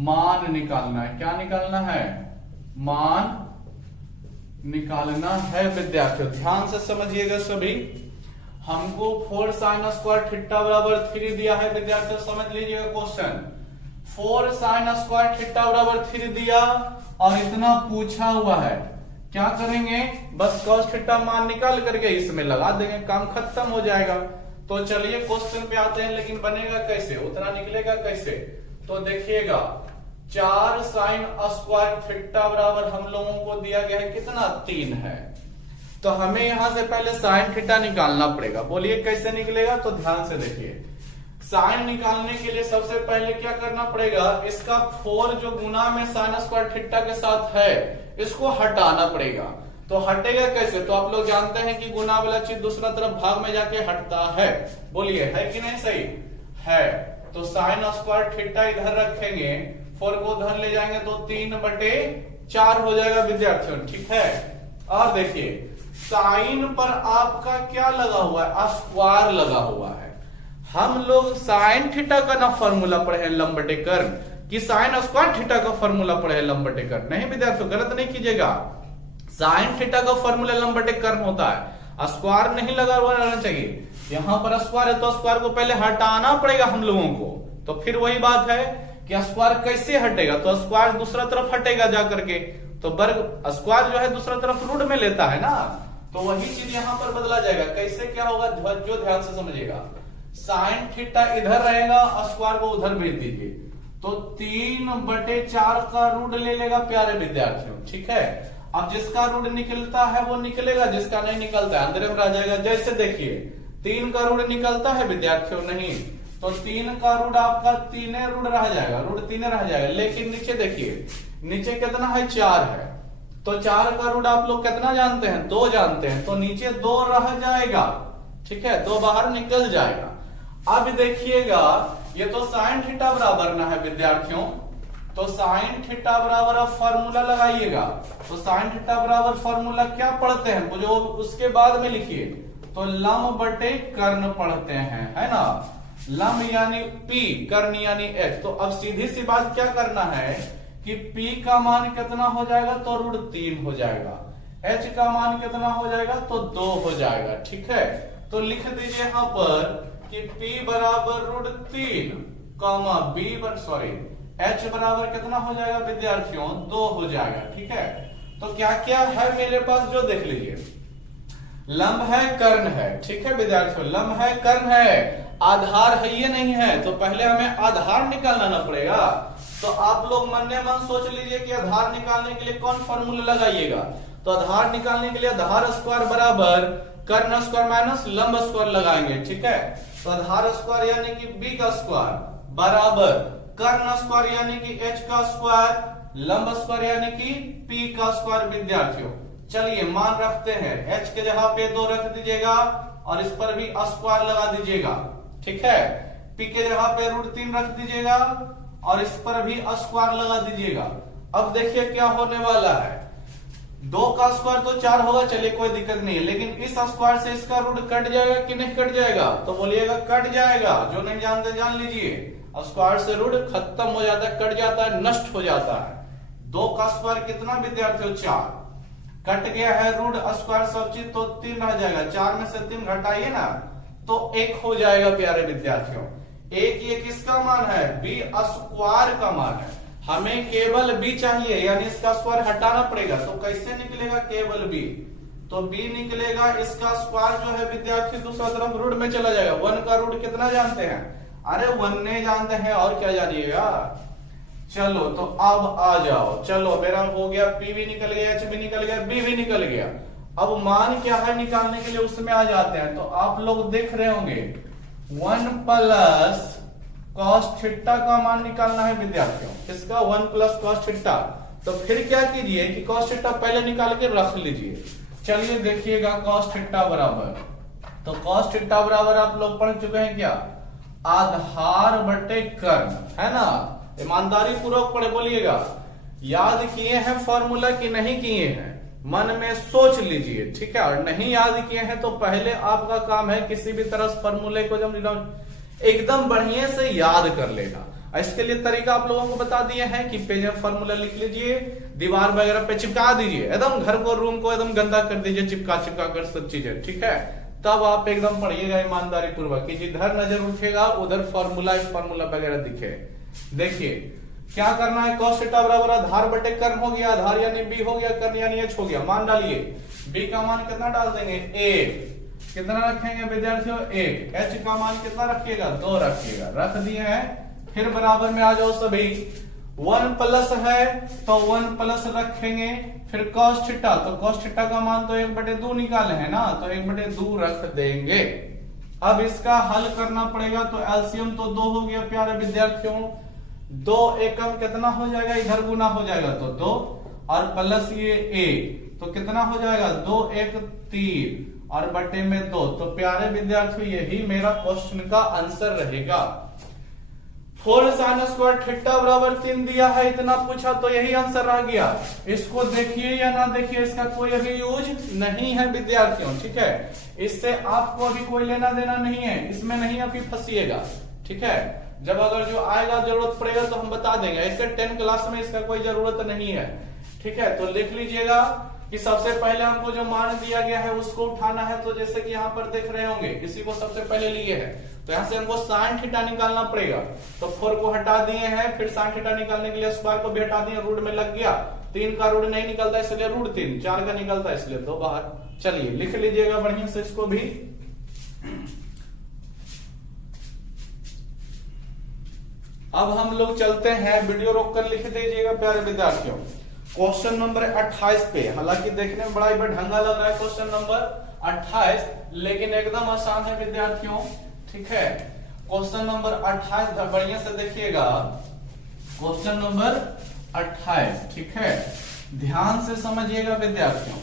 मान निकालना है। क्या निकालना है, मान निकालना है विद्यार्थियों। ध्यान से समझिएगा सभी। हमको 4 साइन स्क्वायर थीटा बराबर 3 दिया है विद्यार्थियों, समझ लीजिएगा क्वेश्चन। 4 साइन स्क्वायर थीटा बराबर 3 दिया और इतना पूछा हुआ है, क्या करेंगे, बस कॉस थीटा मान निकाल करके इसमें लगा देंगे, काम खत्म हो जाएगा। तो चलिए क्वेश्चन पे आते हैं, लेकिन बनेगा कैसे, उतना निकलेगा कैसे, तो देखिएगा 4 साइन स्क्वायर थीटा बराबर हम लोगों को दिया गया है कितना, 3 है। तो हमें यहां से पहले साइन थीटा निकालना पड़ेगा। बोलिए कैसे निकलेगा, तो ध्यान से देखिए। साइन निकालने के लिए सबसे पहले क्या करना पड़ेगा, इसका 4 जो गुना में साइन स्क्वायर थीटा के साथ है इसको हटाना पड़ेगा। तो हटेगा कैसे, तो आप लोग जानते हैं कि गुना वाला चीज दूसरा तरफ भाग में जाके हटता है। बोलिए है कि नहीं, सही है। तो साइन स्क्वायर थीटा इधर रखेंगे, 4 को उधर ले जाएंगे तो 3/4 हो जाएगा विद्यार्थियों, ठीक है। और देखिए साइन पर आपका क्या लगा हुआ है, स्क्वायर लगा हुआ है। हम लोग साइन थीटा का ना फॉर्मूला पढ़े हैं लंब बटे कर्ण, कि साइन स्क्वायर थीटा का फॉर्मूला पढ़े हैं लंब बटे कर्ण, नहीं विद्यार्थियों गलत नहीं कीजिएगा। साइन थीटा का फॉर्मूला लंब बटे कर्ण होता है, स्क्वायर नहीं लगा हुआ रहना चाहिए। यहां पर स्क्वायर है तो स्क्वायर को पहले हटाना पड़ेगा हम लोगों को। तो फिर वही बात है कि स्क्वायर कैसे हटेगा, तो स्क्वायर दूसरा तरफ हटेगा जा करके, तो वर्ग स्क्वायर जो है दूसरा तरफ रूट में लेता है ना, तो वही चीज यहां पर बदला जाएगा। कैसे क्या होगा, जो ध्यान से समझिएगा। साइन थीटा इधर रहेगा, स्क्वायर को उधर भेज दीजिए, तो 3/4 का रूट ले लेगा प्यारे विद्यार्थियों, ठीक है। अब जिसका रूट निकलता है वो निकलेगा, जिसका नहीं निकलता है अंदर में रह जाएगा। जैसे देखिए 3 का रूट निकलता है विद्यार्थियों, नहीं, तो 3 का रूट आपका 3 रूट रह जाएगा, रूट 3 रह जाएगा। लेकिन नीचे देखिए, नीचे कितना है, 4 है, तो 4 का रूट आप लोग कितना जानते हैं, 2 जानते हैं, तो नीचे 2 रह जाएगा, ठीक है, 2 बाहर निकल जाएगा। अब देखिएगा ये तो साइन थीटा बराबर ना है विद्यार्थियों, तो साइन थीटा बराबर अब फॉर्मूला लगाइएगा। तो साइन थीटा बराबर फॉर्मूला क्या पढ़ते हैं, जो उसके बाद में लिखिए, तो लंब बटे कर्ण पढ़ते हैं, है ना। लंब यानी P, कर्ण यानी H। तो अब सीधी सी बात क्या करना है कि P का मान कितना हो जाएगा, तो रूट 3 हो जाएगा। H का मान कितना हो जाएगा, तो 2 हो जाएगा, ठीक है। तो लिख दीजिए यहां पर कि P बराबर रूट 3 कॉमा H बराबर कितना हो जाएगा विद्यार्थियों, 2 हो जाएगा, ठीक है। तो क्या क्या है मेरे पास, जो देख लीजिए, लंब है कर्ण है, ठीक है विद्यार्थियों, लंब है कर्ण है, आधार है ये नहीं है, तो पहले हमें आधार निकालना पड़ेगा। तो आप लोग मन में मन सोच लीजिए कि आधार निकालने के लिए कौन फॉर्मूला लगाइएगा। तो आधार निकालने के लिए आधार स्क्वायर बराबर कर्ण स्क्वायर माइनस लंब स्क्वायर लगाएंगे, ठीक है। तो आधार स्क्वायर यानी कि B का स्क्वायर बराबर कर्ण स्क्वायर यानी कि H का स्क्वायर, लंब स्क्वायर यानी कि P का स्क्वायर विद्यार्थियों। चलिए मान रखते हैं, H के जगह पे 2 रख दीजिएगा और इस पर भी स्क्वायर लगा दीजिएगा, ठीक है। P के जगह पे रूट 3 रख दीजिएगा और इस पर भी स्क्वायर लगा दीजिएगा। अब देखिए क्या होने वाला है, 2 का स्क्वायर तो 4 होगा, चलिए कोई दिक्कत नहीं है, लेकिन इस स्क्वायर से इसका रूट कट जाएगा कि नहीं कट जाएगा, तो बोलिएगा कट जाएगा। जो नहीं जानते जान लीजिए, स्क्वायर से रूट खत्म हो जाता है, कट जाता है, नष्ट हो जाता है। 2 का स्क्वायर कितना विद्यार्थियों, 4, कट गया है रूट स्क्वायर सब चीज, तो 3 रह जाएगा। 4 में से 3 घटाइए ना, तो 1 हो जाएगा प्यारे विद्यार्थियों। 1 ये किसका मान है, B स्क्वायर का मान है। हमें केवल B चाहिए, यानी इसका स्क्वायर हटाना पड़ेगा। तो कैसे निकलेगा, केवल B, तो B निकलेगा, इसका स्क्वायर जो है विद्यार्थी दूसरा तरफ रूट में चला जाएगा। 1 का रूट कितना जानते हैं, अरे 1 नहीं जानते हैं और क्या जानिएगा। चलो तो अब आ जाओ, चलो मेरा हो गया, P भी निकल गया, H भी निकल गया, B भी निकल गया। अब मान क्या है निकालने के लिए, उसमें आ जाते हैं। तो आप लोग देख रहे होंगे 1 प्लस कॉस थीटा का मान निकालना है विद्यार्थियों, किसका, 1 प्लस कॉस थीटा। तो फिर क्या कीजिए कि कॉस थीटा पहले निकाल के रख लीजिए। चलिए देखिएगा, कॉस थीटा बराबर तो cos थीटा बराबर आप लोग पढ़ चुके हैं क्या, आधार बटे कर्ण, है ना। ईमानदारी पूर्वक पढ़े, बोलिएगा याद किए हैं फॉर्मूला कि नहीं किए हैं, मन में सोच लीजिए, ठीक है। और नहीं याद किए हैं तो पहले आपका काम है किसी भी तरह फॉर्मूले को जब एकदम बढ़िया से याद कर लेना। इसके लिए तरीका आप लोगों को बता दिए हैं कि पेज में फॉर्मूला लिख लीजिए, दीवार वगैरह पे चिपका दीजिए, एकदम घर को रूम को एकदम गंदा कर दीजिए चिपका चिपका कर सब चीजें, ठीक है। तब आप एकदम पढ़िएगा ईमानदारी पूर्वक कि जिधर नजर उठेगा उधर फॉर्मूला वगैरह दिखे। देखिए क्या करना है, cos थीटा बराबर आधार बटे कर्ण हो गया, आधार यानी b हो गया, कर्ण यानी h हो गया। मान डालिए, b का मान कितना डाल देंगे 1, कितना रखेंगे विद्यार्थियों 1, h का मान कितना रखिएगा 2 रखिएगा, रख दिए हैं। फिर बराबर में आ जाओ सभी, 1 प्लस है तो 1 प्लस रखेंगे, फिर cos थीटा, तो cos थीटा का मान तो 1/2 निकाले है ना, तो 1/2 रख देंगे। अब इसका हल करना पड़ेगा, तो एलसीएम तो 2 हो गया प्यारे विद्यार्थियों, 2 एकम कितना हो जाएगा, इधर गुना हो जाएगा तो 2 और प्लस ये 1 तो कितना हो जाएगा 2 1 3 और बटे में 2। तो प्यारे विद्यार्थियों यही मेरा क्वेश्चन का आंसर रहेगा। 4 sin स्क्वायर थीटा बराबर 3 दिया है, इतना पूछा तो यही आंसर रह गया। इसको देखिए या ना देखिए इसका कोई अभी यूज नहीं है विद्यार्थियों, ठीक है। इससे आपको अभी कोई लेना देना नहीं है, इसमें नहीं अभी फंसिएगा, ठीक है। जब अगर जो आएगा जरूरत पड़ेगा तो हम बता देंगे, ऐसे 10 क्लास में इसका कोई जरूरत नहीं है, ठीक है। तो लिख लीजिएगा कि सबसे पहले हमको जो मान दिया गया है उसको उठाना है। तो जैसे कि यहाँ पर देख रहे होंगे इसी को सबसे पहले लिए है, तो यहाँ से हमको sin थीटा निकालना पड़ेगा। तो 4 को हटा दिए हैं, फिर sin थीटा निकालने के लिए स्क्वायर को भी हटा दिए, रूट में लग गया, 3 का रूट नहीं निकलता इसलिए √3, 4 का निकलता है इसलिए 2 बाहर। चलिए लिख लीजिएगा बढ़िया से इसको भी। अब हम लोग चलते हैं, वीडियो रोककर लिख दीजिएगा प्यारे विद्यार्थियों, क्वेश्चन नंबर 28 पे। हालांकि देखने में बड़ा ही ढंगा लग रहा है क्वेश्चन नंबर 28, लेकिन एकदम आसान है विद्यार्थियों, ठीक है। क्वेश्चन नंबर 28 बढ़िया से देखिएगा, क्वेश्चन नंबर 28, ठीक है। ध्यान से समझिएगा विद्यार्थियों,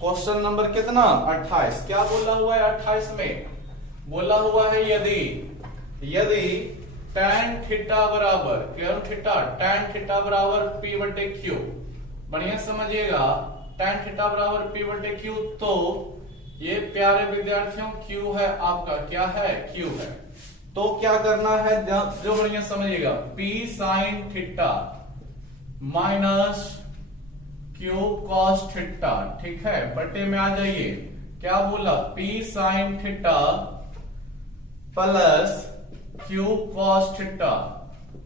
क्वेश्चन नंबर कितना 28, क्या बोला हुआ है 28 में, बोला हुआ है यदि tan थीटा बराबर tan थीटा बराबर p बटे q, बढ़िया समझिएगा, tan थीटा बराबर p बटे q, तो ये प्यारे विद्यार्थियों q है आपका, क्या है q है। तो क्या करना है जो बढ़िया समझिएगा, p sin theta minus q cos theta, ठीक है, बटे में आ जाइए, क्या बोला p sin theta plus q cos theta,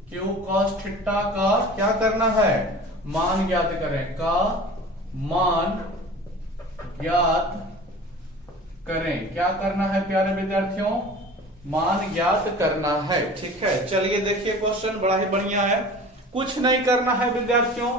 q cos theta का क्या करना है, मान ज्ञात करें, का मान ज्ञात करें। क्या करना है प्यारे विद्यार्थियों, मान ज्ञात करना है, ठीक है। चलिए देखिए क्वेश्चन बड़ा ही बढ़िया है, कुछ नहीं करना है विद्यार्थियों,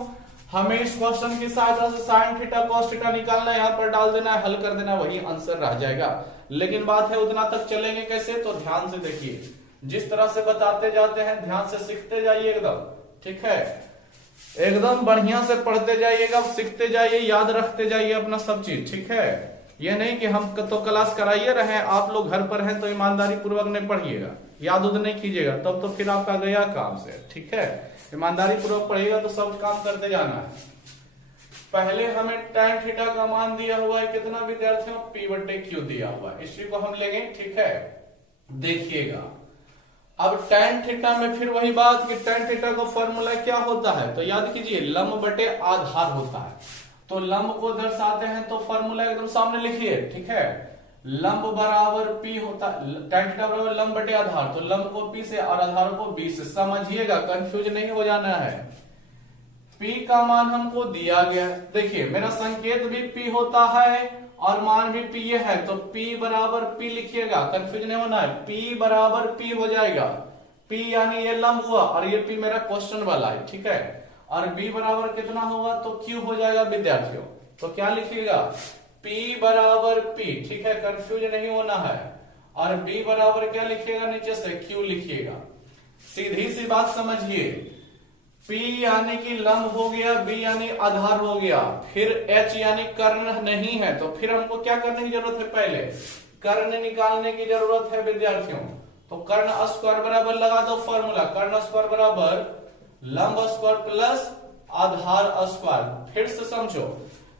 हमें इस क्वेश्चन की सहायता से sin थीटा cos थीटा निकालना है, यहाँ पर डाल देना है, हल कर देना, वही आंसर रह जाएगा। लेकिन बात है उतना तक चलेंगे कैसे, तो ध्यान से देखिए, जिस तरह से बताते जाते हैं ध्यान से सीखते जाइए एकदम, ठीक है। एकदम बढ़िया से पढ़ते जाइएगा, सीखते जाइए, याद रखते जाइए अपना सब चीज, ठीक है। ये नहीं कि हम तो क्लास कराइए रहे, आप लोग घर पर हैं तो ईमानदारी पूर्वक नहीं पढ़िएगा, याद उद नहीं कीजिएगा, तब तो फिर आपका गया काम से, ठीक है। ईमानदारी पूर्वक पढ़िएगा तो सब काम करते जाना है। पहले हमें tan थीटा का मान दिया हुआ है कितना विद्यार्थियों, p बटे q दिया हुआ है, इसी को हम लेंगे, ठीक है। देखिएगा अब tan थीटा में फिर वही बात कि tan थीटा का फॉर्मूला क्या होता है, तो याद कीजिए लंब बटे आधार होता है। तो लंब को दर्शाते हैं तो फॉर्मूला एकदम सामने लिखिए, ठीक है। लंब बराबर p होता है, tan थीटा बराबर लंब बटे आधार, तो लंब को p से और आधार को b से, समझिएगा कंफ्यूज नहीं हो जाना है। p का मान हमको दिया गया, देखिए मेरा संकेत भी p होता है और मान भी p है, तो p बराबर p लिखिएगा, कंफ्यूज नहीं होना है, p बराबर p हो जाएगा, p यानी ये लंब हुआ और ये p मेरा क्वेश्चन वाला है, ठीक है। और b बराबर कितना होगा, तो q हो जाएगा विद्यार्थियों, तो क्या लिखिएगा p बराबर p, ठीक है, कंफ्यूज नहीं होना है। और b बराबर क्या लिखिएगा, नीचे से q लिखिएगा, सीधी सी बात समझिए, P यानी कि लंब हो गया, B यानी आधार हो गया, फिर H यानी कर्ण नहीं है, तो फिर हमको क्या करने की जरूरत है, पहले कर्ण निकालने की जरूरत है विद्यार्थियों। तो कर्ण स्क्वायर बराबर लगा दो फॉर्मूला, कर्ण स्क्वायर बराबर लंब स्क्वायर प्लस आधार स्क्वायर। फिर से समझो,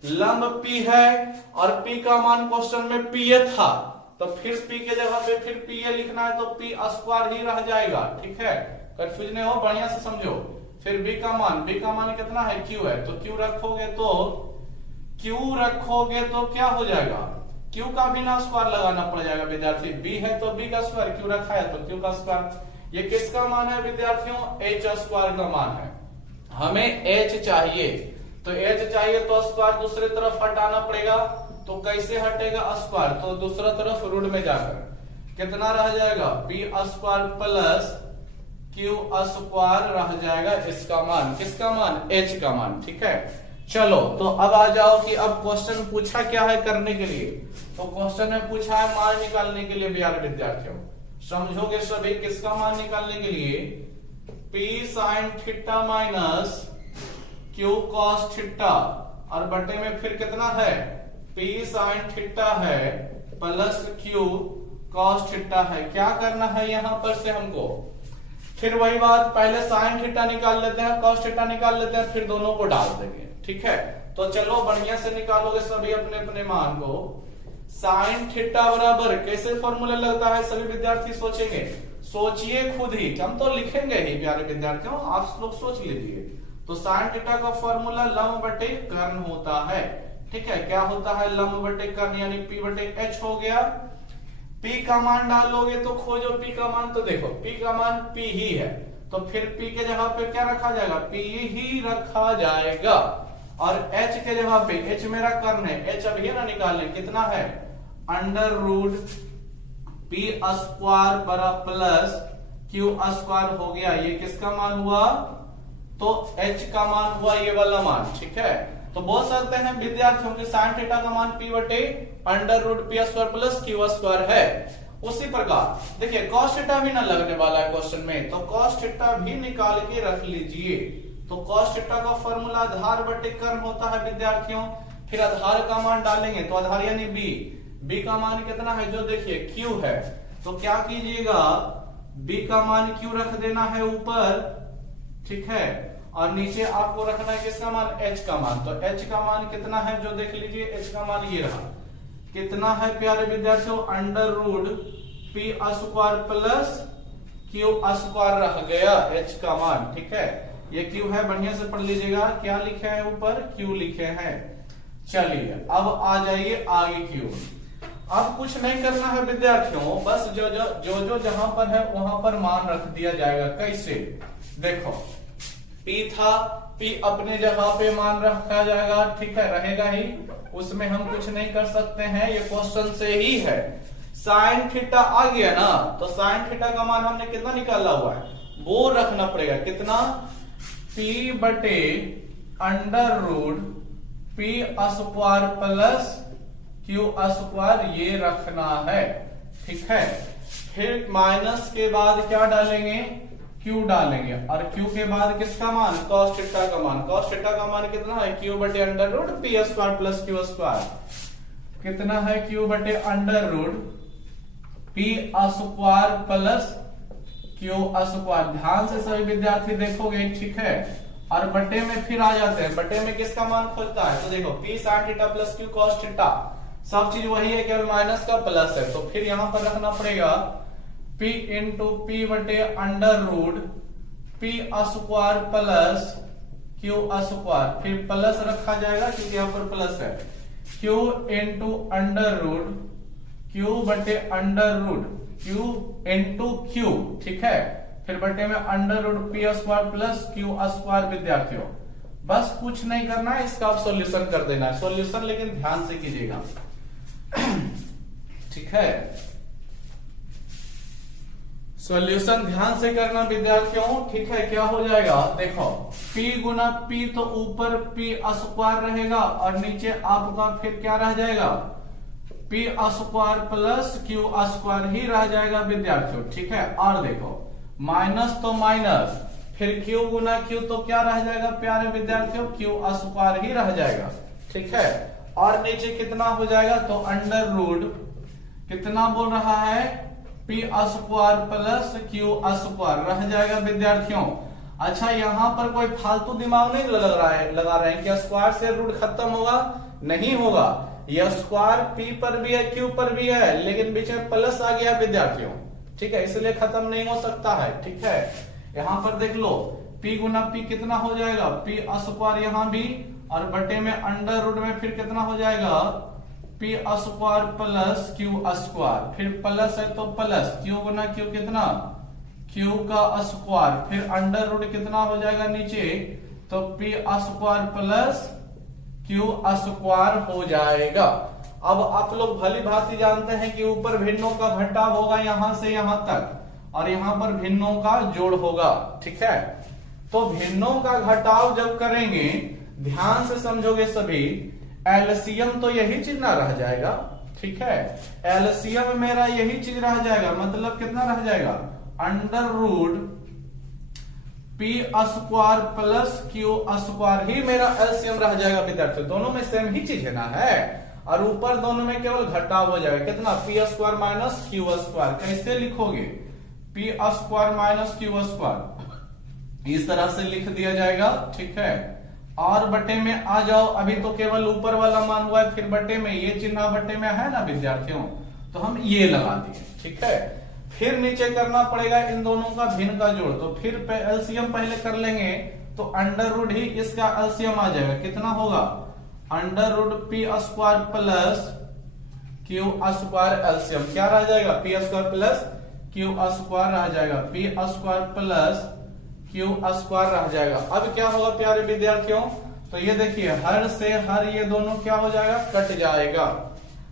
लंब P है और P का मान क्वेश्चन में PA था, तो फिर P के जगह पे फिर PA लिखना है तो P स्क्वायर ही रह जाएगा। ठीक है, कंफ्यूज नहीं हो, बढ़िया से समझो। फिर B का मान कितना है, Q है, तो Q रखोगे तो क्या हो जाएगा, Q का भी ना स्क्वायर लगाना पड़ जाएगा विद्यार्थी। B है तो B का स्क्वायर, Q रखा है तो Q का स्क्वायर। ये किसका मान है विद्यार्थियों, H स्क्वायर का मान है। हमें H चाहिए, तो H चाहिए तो स्क्वायर दूसरी तरफ हटाना पड़ेगा। तो कैसे हटेगा स्क्वायर, तो दूसरा तरफ रूट में जाकर कितना रह जाएगा, P square plus Q square रह जाएगा। इसका मान, किसका मान, H का मान। ठीक है, चलो तो अब आ जाओ कि अब क्वेश्चन पूछा क्या है करने के लिए। तो क्वेश्चन में पूछा है मान निकालने के लिए प्यारे विद्यार्थियों, समझोगे सभी, किसका मान निकालने के लिए, P sin theta minus Q cos theta, और बटे में फिर कितना है, P sin थीटा है प्लस Q cos थीटा है। क्या करना है यहां पर से हमको, फिर वही बात, पहले sin थीटा निकाल लेते हैं, cos थीटा निकाल लेते हैं, फिर दोनों को डाल देंगे। ठीक है, तो चलो बढ़िया से निकालोगे सभी अपने अपने मान को। sin थीटा बराबर कैसे फॉर्मूला लगता है, सभी विद्यार्थी सोचेंगे, सोचिए खुद ही, हम तो लिखेंगे ही प्यारे विद्यार्थियों, आप लोग सोच लीजिए। तो sin थीटा का फॉर्मूला लंब बटे कर्ण होता है। ठीक है, क्या होता है, लंब बटे कर्ण, यानी P बटे H हो गया। P का मान डालोगे तो खोजो P का मान, तो देखो P का मान P ही है, तो फिर P के जगह पे क्या रखा जाएगा, P ही रखा जाएगा। और H के जगह पे, H मेरा कर्ण है, H अभी ना निकालने, कितना है, अंडर रूट P स्क्वायर बरा प्लस Q स्क्वायर हो गया। ये किसका मान हुआ, तो H का मान हुआ, ये वाला मान। ठीक है, तो बोल सकते हैं विद्यार्थियों के sin थीटा का मान P बटे under root P square plus Q square है। उसी प्रकार देखिए cos थीटा भी ना लगने वाला है क्वेश्चन में, तो cos थीटा भी निकाल के रख लीजिए। तो cos थीटा का फॉर्मूला आधार बटे कर्ण होता है विद्यार्थियों। फिर आधार का मान डालेंगे, तो आधार यानी B का मान कितना है, जो देखिए Q है, तो क्या कीजिएगा, B का मान Q रख देना है ऊपर। ठीक है, और नीचे आपको रखना है किसका मान, H का मान। तो H का मान कितना है, जो देख लीजिए, H का मान ये रहा, कितना है प्यारे विद्यार्थियों, under root P square plus Q square रह गया H का मान। ठीक है, ये Q है, बढ़िया से पढ़ लीजिएगा, क्या लिखे हैं ऊपर, Q लिखे हैं। चलिए अब आ जाइए आगे की ओर। अब कुछ नहीं करना है विद्यार्थियों, बस जो जहां पर है वहां पर मान रख दिया जाएगा। कैसे, देखो P था, P अपने जगह पे मान रखा जाएगा। ठीक है, रहेगा ही, उसमें हम कुछ नहीं कर सकते हैं, ये क्वेश्चन से ही है। sin थीटा आ गया ना, तो sin थीटा का मान हमने कितना निकाला हुआ है, वो रखना पड़ेगा, कितना, P बटे under root P square plus Q square, ये रखना है। ठीक है, फिर माइनस के बाद क्या डालेंगे, Q डालेंगे, और Q के बाद किसका मान, cos थीटा का मान। cos थीटा का मान कितना है, Q बटे under root P square plus Q square, कितना है, Q बटे under root P square plus Q square. ध्यान से सभी विद्यार्थी देखोगे। ठीक है, और बटे में फिर आ जाते हैं, बटे में किसका मान खोजता है, तो देखो P sin theta plus Q cos theta, सब चीज वही है, केवल माइनस का प्लस है। तो फिर यहां पर रखना पड़ेगा P इंटू P बटे under root P square plus Q square, फिर प्लस रखा जाएगा क्योंकि यहाँ पर प्लस है, Q into under root Q बटे under root Q into Q। ठीक है, फिर बटे में under root P square plus Q square. विद्यार्थियों बस कुछ नहीं करना है, इसका आप सॉल्यूशन कर देना है। सॉल्यूशन लेकिन ध्यान से कीजिएगा। ठीक है, सॉल्यूशन ध्यान से करना विद्यार्थियों। ठीक है, क्या हो जाएगा, देखो P गुना P, तो ऊपर P स्क्वायर रहेगा और नीचे आपका फिर क्या रह जाएगा, P square plus Q square ही रह जाएगा विद्यार्थियों। ठीक है, और देखो माइनस तो माइनस, फिर Q गुना Q, तो क्या रह जाएगा प्यारे विद्यार्थियों, Q स्क्वायर ही रह जाएगा। ठीक है, और नीचे कितना हो जाएगा, तो अंडर रूट कितना बोल रहा है, P square plus Q square रह जाएगा विद्यार्थियों। अच्छा यहाँ पर कोई फालतू दिमाग नहीं लगा रहे हैं कि स्क्वायर से रूट खत्म होगा, नहीं होगा। यह स्क्वायर पी पर भी है, क्यू पर भी है, लेकिन बीच में प्लस आ गया विद्यार्थियों, ठीक है, इसलिए खत्म नहीं हो सकता है, ठीक है। यहाँ पर देख लो, पी गुना पी कितना हो जाएगा, पी स्क्वायर यहाँ भी, और बटे में अंडर रूट में फिर कितना हो जाएगा, P square plus Q square, फिर प्लस है तो प्लस क्यू गुना क्यू कितना, क्यू का स्क्वायर, फिर अंडर रूट कितना हो जाएगा नीचे, तो P square plus Q square हो जाएगा। अब आप लोग भली भांति जानते हैं कि ऊपर भिन्नों का घटाव होगा यहां से यहां तक, और यहां पर भिन्नों का जोड़ होगा, ठीक है। तो भिन्नों का घटाव जब करेंगे, ध्यान से समझोगे सभी, एलसीएम तो यही चीज ना रह जाएगा, ठीक है। एलसीएम मेरा यही चीज रह जाएगा, मतलब कितना रह जाएगा, under root P square plus Q square ही मेरा एलसीएम रह जाएगा विद्यार्थियों। दोनों में सेम ही चीज है ना, है, और ऊपर दोनों में केवल घटाव हो जाएगा, कितना, P square minus Q square. कैसे लिखोगे, P square minus Q square, इस तरह से लिख दिया जाएगा, ठीक है। और बटे में आ जाओ, अभी तो केवल ऊपर वाला मान हुआ है, फिर बटे में, ये चिन्ह बटे में है ना विद्यार्थियों, तो हम ये लगा दिए, ठीक है। फिर नीचे करना पड़ेगा इन दोनों का भिन्न का जोड़, तो फिर एलसीएम पहले कर लेंगे, तो अंडर रूट ही इसका एलसीएम आ जाएगा, कितना होगा, under root P square plus Q square, LCM क्या रह जाएगा, P square plus Q square रह जाएगा, P square plus Q square रह जाएगा। अब क्या होगा प्यारे विद्यार्थियों, तो ये देखिए, हर से हर ये दोनों क्या हो जाएगा, कट जाएगा,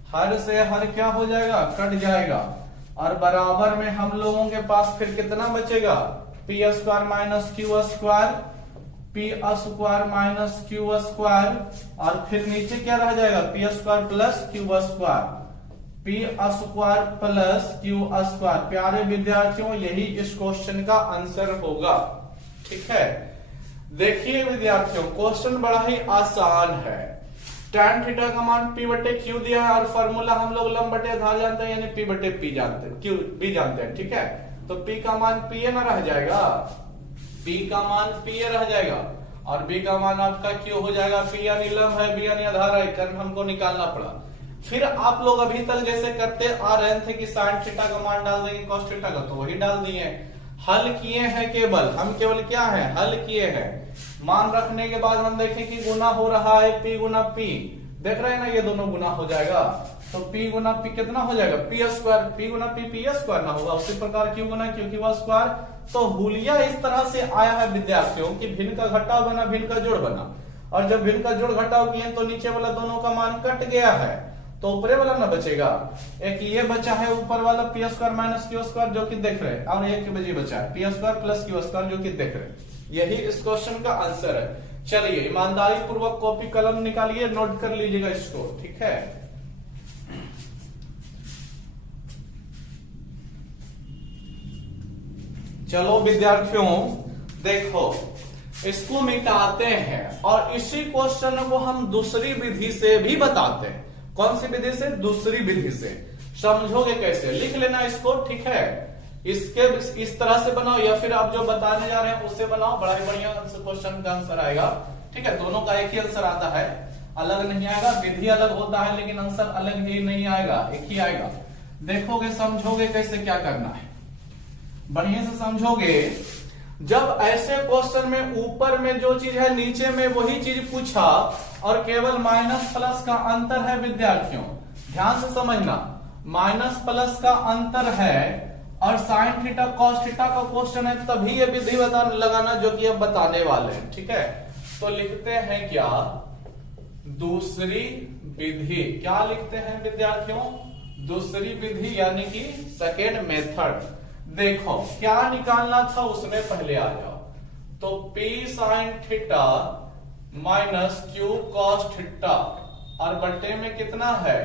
हर से हर क्या हो जाएगा, कट जाएगा, और बराबर में हम लोगों के पास फिर कितना बचेगा, P square minus Q square, P square minus Q square, और फिर नीचे क्या रह जाएगा, P square plus Q square, P square plus Q square. प्यारे विद्यार्थियों, यही इस क्वेश्चन का आंसर होगा, ठीक है। देखिए विद्यार्थियों, क्वेश्चन बड़ा ही आसान है। tan थीटा का मान p बटे q दिया है, और फॉर्मूला हम लोग लंब बटे आधार जानते हैं, यानी p बटे p जानते हैं, q b जानते हैं, ठीक है। तो p का मान p ना रह जाएगा, p का मान p रह जाएगा, और b का मान आपका q हो जाएगा। p यानी लंब है, b यानी आधार है, कारण हमको निकालना पड़ा। फिर आप लोग अभी तक जैसे करते आ रहे थे कि sin थीटा का मान डाल देंगे cos थीटा का, तो वही डाल दिए। हल किए हैं, केवल क्या है, हल किए हैं। मान रखने के बाद हम देखें कि गुना हो रहा है p गुना p, देख रहे हैं ना, ये दोनों गुना हो जाएगा, तो p गुना p कितना हो जाएगा, p स्क्वायर, p गुना p p स्क्वायर ना होगा, उसी प्रकार q गुना q q स्क्वायर। तो हुलिया इस तरह से आया है विद्यार्थियों कि भिन्न का घटाव बना, भिन्न का जोड़ बना, और जब भिन्न का जोड़ घटाव किए तो नीचे वाला दोनों का मान कट गया है, तो ऊपरे वाला ना बचेगा। एक ये बचा है ऊपर वाला P square minus Q square जो कि देख रहे हैं, और एक बची बचा है P square plus Q square जो कि देख रहे हैं। यही इस क्वेश्चन का आंसर है। चलिए ईमानदारी पूर्वक कॉपी कलम निकालिए, नोट कर लीजिएगा इसको, ठीक है। चलो विद्यार्थियों देखो, इसको मिटाते हैं, और इसी क्वेश्चन को हम दूसरी विधि से भी बताते हैं। कौन सी विधि से, दूसरी विधि से। समझोगे कैसे, लिख लेना इसको, ठीक है। इसके इस तरह से बनाओ, या फिर आप जो बताने जा रहे हैं उससे बनाओ, बड़ा ही बढ़िया क्वेश्चन का आंसर आएगा, ठीक है। दोनों का एक ही आंसर आता है, अलग नहीं आएगा। विधि अलग होता है लेकिन आंसर अलग ही नहीं आएगा, एक ही आएगा। देखोगे, समझोगे कैसे क्या करना है, बढ़िया से समझोगे। जब ऐसे क्वेश्चन में ऊपर में जो चीज है नीचे में वही चीज पूछा, और केवल माइनस प्लस का अंतर है विद्यार्थियों, ध्यान से समझना, माइनस प्लस का अंतर है, और साइन थीटा कॉस थीटा का क्वेश्चन है, तभी ये विधि लगाना जो कि अब बताने वाले हैं, ठीक है। तो लिखते हैं क्या, दूसरी विधि। क्या लिखते हैं विद्यार्थियों, दूसरी विधि, यानी कि सेकेंड मेथड। देखो क्या निकालना था उसमें पहले आ जाओ, तो p sine theta minus q cos theta, और बटे में कितना है,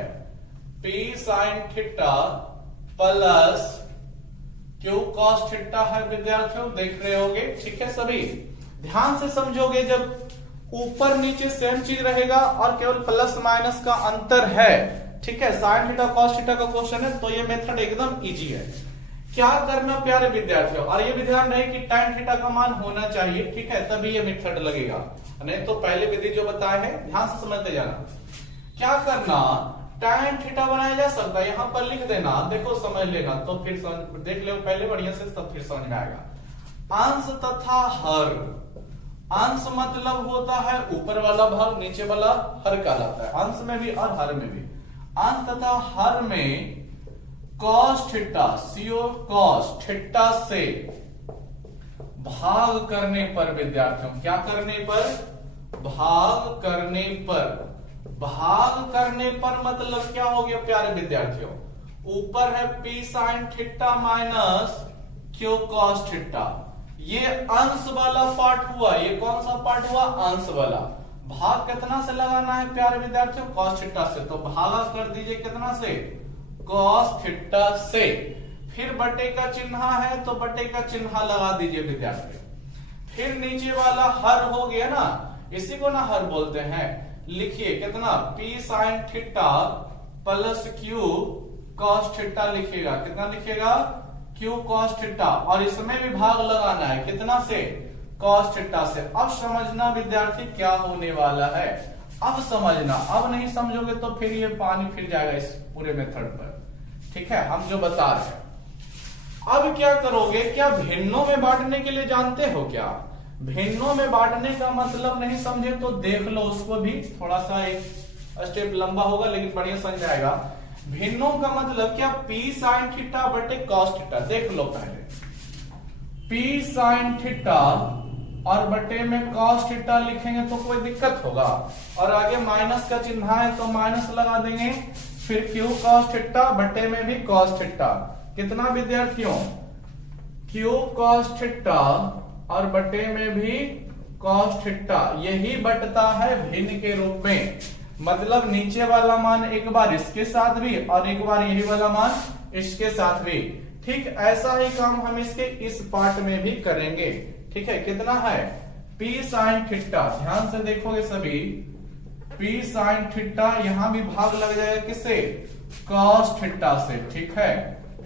p sine theta plus q cos theta है विद्यार्थियों, देख रहे होगे, ठीक है। सभी ध्यान से समझोगे, जब ऊपर नीचे सेम चीज रहेगा और केवल प्लस माइनस का अंतर है, ठीक है, साइन थीटा कॉस थीटा का क्वेश्चन है तो ये मेथड एकदम इजी है। क्या करना प्यारे विद्यार्थियों, और ये भी ध्यान रहे कि tan थीटा का मान होना चाहिए, ठीक है, तभी ये मेथड लगेगा, नहीं तो पहले विधि जो बताया है ध्यान से समझते जाना। क्या करना, tan थीटा बनाया जा सकता है, यहां पर लिख देना, देखो समझ लेना तो फिर समझ देख लो पहले बढ़िया से तब फिर समझ में आएगा। अंश तथा हर, अंश मतलब होता है ऊपर वाला भाग, नीचे वाला हर कहलाता है, अंश में भी और हर में भी। अंश तथा हर में cos theta CO cos theta से भाग करने पर विद्यार्थियों, क्या करने पर, भाग करने पर, भाग करने पर मतलब क्या हो गया प्यारे विद्यार्थियों, ऊपर है p sin theta minus q cos theta, ये अंश वाला पार्ट हुआ, ये कौन सा पार्ट हुआ, अंश वाला। भाग कितना से लगाना है प्यारे विद्यार्थियों, cos थीटा से, तो भागा कर दीजिए कितना से, cos थीटा से, फिर बटे का चिन्ह है तो बटे का चिन्ह लगा दीजिए विद्यार्थी, फिर नीचे वाला हर हो गया ना, इसी को ना हर बोलते हैं, लिखिए कितना p sin theta plus q cos theta लिखिएगा, कितना लिखिएगा, q cos थीटा, और इसमें भी भाग लगाना है कितना से, cos थीटा से। अब समझना विद्यार्थी क्या होने वाला है, अब समझना, अब नहीं समझोगे तो फिर ये पानी फिर जाएगा इस पूरे मेथड पर, ठीक है, हम जो बता रहे हैं। अब क्या करोगे, क्या भिन्नों में बांटने के लिए जानते हो क्या, भिन्नों में बांटने का मतलब नहीं समझे तो देख लो उसको भी, थोड़ा सा एक स्टेप लंबा होगा लेकिन बढ़िया समझ जाएगा। भिन्नों का मतलब क्या, p sin थीटा बटे cos थीटा, देख लो पहले, p sin थीटा और बटे में cos थीटा लिखेंगे तो कोई दिक्कत होगा, और आगे माइनस का चिन्ह है तो माइनस लगा देंगे, फिर q cos थीटा बटे में भी cos थीटा, कितना विद्यार्थियों, q cos थीटा और बटे में भी cos थीटा, यही बटता है भिन्न के रूप में, मतलब नीचे वाला मान एक बार इसके साथ भी और एक बार यही वाला मान इसके साथ भी, ठीक ऐसा ही काम हम इसके इस पार्ट में भी करेंगे, ठीक है, कितना है, p sin थीटा, ध्यान से देखोगे सभी, p sin थीटा, यहां भी भाग लग जाएगा किससे, cos थीटा से, ठीक है,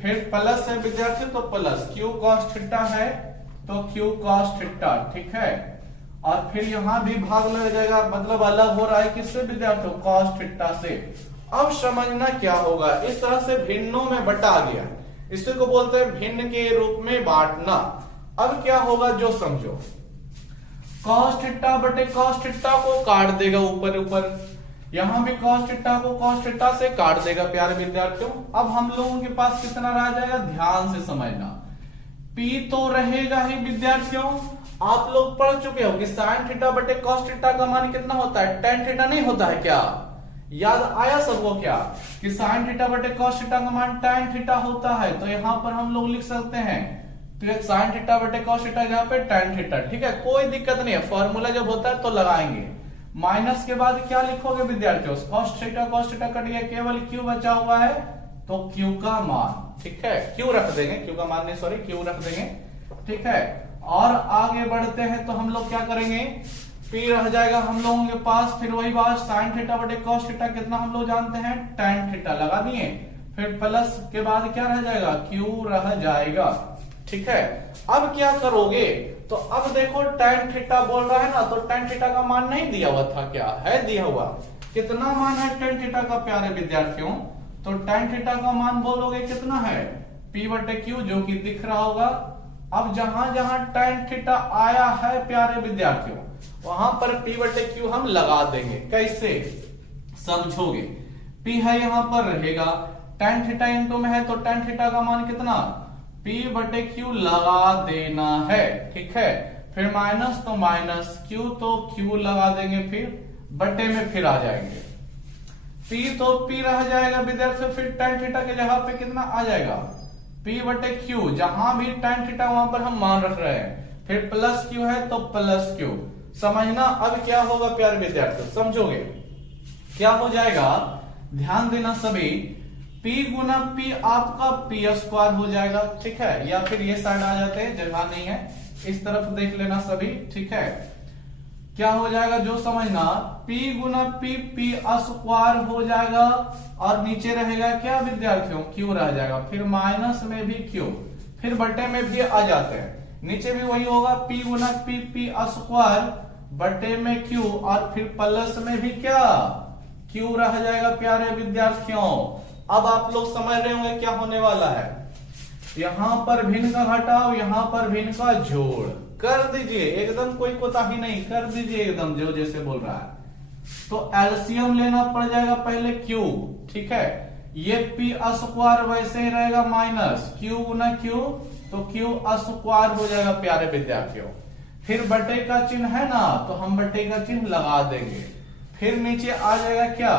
फिर प्लस है विद्यार्थी तो प्लस q cos थीटा है तो q cos थीटा, ठीक है, और फिर यहां भी भाग लग जाएगा, मतलब अलग हो रहा है किससे विद्यार्थियों, cos थीटा से। अब समझना क्या होगा, इस तरह से भिन्नों में बटा गया, इसी को बोलते हैं भिन्न के रूप में बांटना। अब क्या होगा जो समझो, cos थीटा बटे cos थीटा को काट देगा ऊपर ऊपर, यहां भी cos थीटा को cos थीटा से काट देगा प्यारे विद्यार्थियों। अब हम लोगों के पास कितना रह जाएगा, ध्यान से समझना, p तो रहेगा ही विद्यार्थियों, आप लोग पढ़ चुके हो कि sin थीटा बटे cos थीटा का मान कितना होता है, tan थीटा नहीं होता है क्या, याद आया सबको क्या, कि sin थीटा बटे cos थीटा का मान tan थीटा होता है, तो यहां पर हम लोग लिख सकते हैं sin थीटा बटे cos थीटा यहाँ पे tan थीटा, ठीक है, कोई दिक्कत नहीं है, फॉर्मूला जब होता है तो लगाएंगे। माइनस के बाद क्या लिखोगे विद्यार्थियों, cos थीटा कट गया, केवल q बचा हुआ है तो q का मान, ठीक है, q रख देंगे, q का मान नहीं सॉरी q रख देंगे, ठीक है, और आगे बढ़ते हैं तो हम लोग क्या करेंगे, p रह जाएगा हम लोगों के पास, फिर वही बात sin थीटा बटे cos थीटा कितना हम लोग जानते हैं, tan थीटा लगा दिए, फिर प्लस के बाद क्या रह जाएगा, q रह जाएगा, ठीक है। अब क्या करोगे, तो अब देखो tan थीटा बोल रहा है ना, तो tan थीटा का मान नहीं दिया हुआ था क्या, है दिया हुआ, कितना मान है tan थीटा का प्यारे विद्यार्थियों, तो tan थीटा का मान बोलोगे कितना है, p बटे q, जो कि दिख रहा होगा। अब जहां जहां tan थीटा आया है प्यारे विद्यार्थियों, वहां पर p बटे q हम लगा देंगे, कैसे समझोगे, p है यहां पर रहेगा, tan थीटा इनटू में है तो tan थीटा का मान कितना, p बटे q लगा देना है, ठीक है, फिर माइनस तो माइनस, q तो q लगा देंगे, फिर बटे में फिर आ जाएंगे, p तो p रह जाएगा विद्यार्थियों, फिर tan थीटा के जगह पे कितना आ जाएगा, p बटे q, जहां भी tan थीटा वहां पर हम मान रख रहे हैं, फिर प्लस q है तो प्लस q, समझना। अब क्या होगा प्यारे विद्यार्थियों, समझोगे क्या हो जाएगा, ध्यान देना सभी, p गुना p आपका p स्क्वायर हो जाएगा, ठीक है, या फिर ये साइड आ जाते हैं, जगह नहीं है, इस तरफ देख लेना सभी, ठीक है, क्या हो जाएगा जो समझना, p गुना p p स्क्वायर हो जाएगा और नीचे रहेगा क्या विद्यार्थियों, q रह जाएगा, फिर माइनस में भी q, फिर बटे में भी आ जाते हैं, नीचे भी वही होगा p गुना p p स्क्वायर बटे में q और फिर प्लस में भी क्या q रह जाएगा प्यारे विद्यार्थियों। अब आप लोग समझ रहे होंगे क्या होने वाला है, यहां पर भिन्न का घटाव, यहां पर भिन्न का जोड़ कर दीजिए, एकदम कोई कोताही नहीं, कर दीजिए एकदम जो जैसे बोल रहा है। तो एलसीएम लेना पड़ जाएगा पहले q, ठीक है, ये p स्क्वायर वैसे ही रहेगा माइनस q गुना q, तो q स्क्वायर हो जाएगा प्यारे विद्यार्थियों। फिर बटे का चिन्ह है ना, तो हम बटे का चिन्ह लगा देंगे, फिर नीचे आ जाएगा क्या,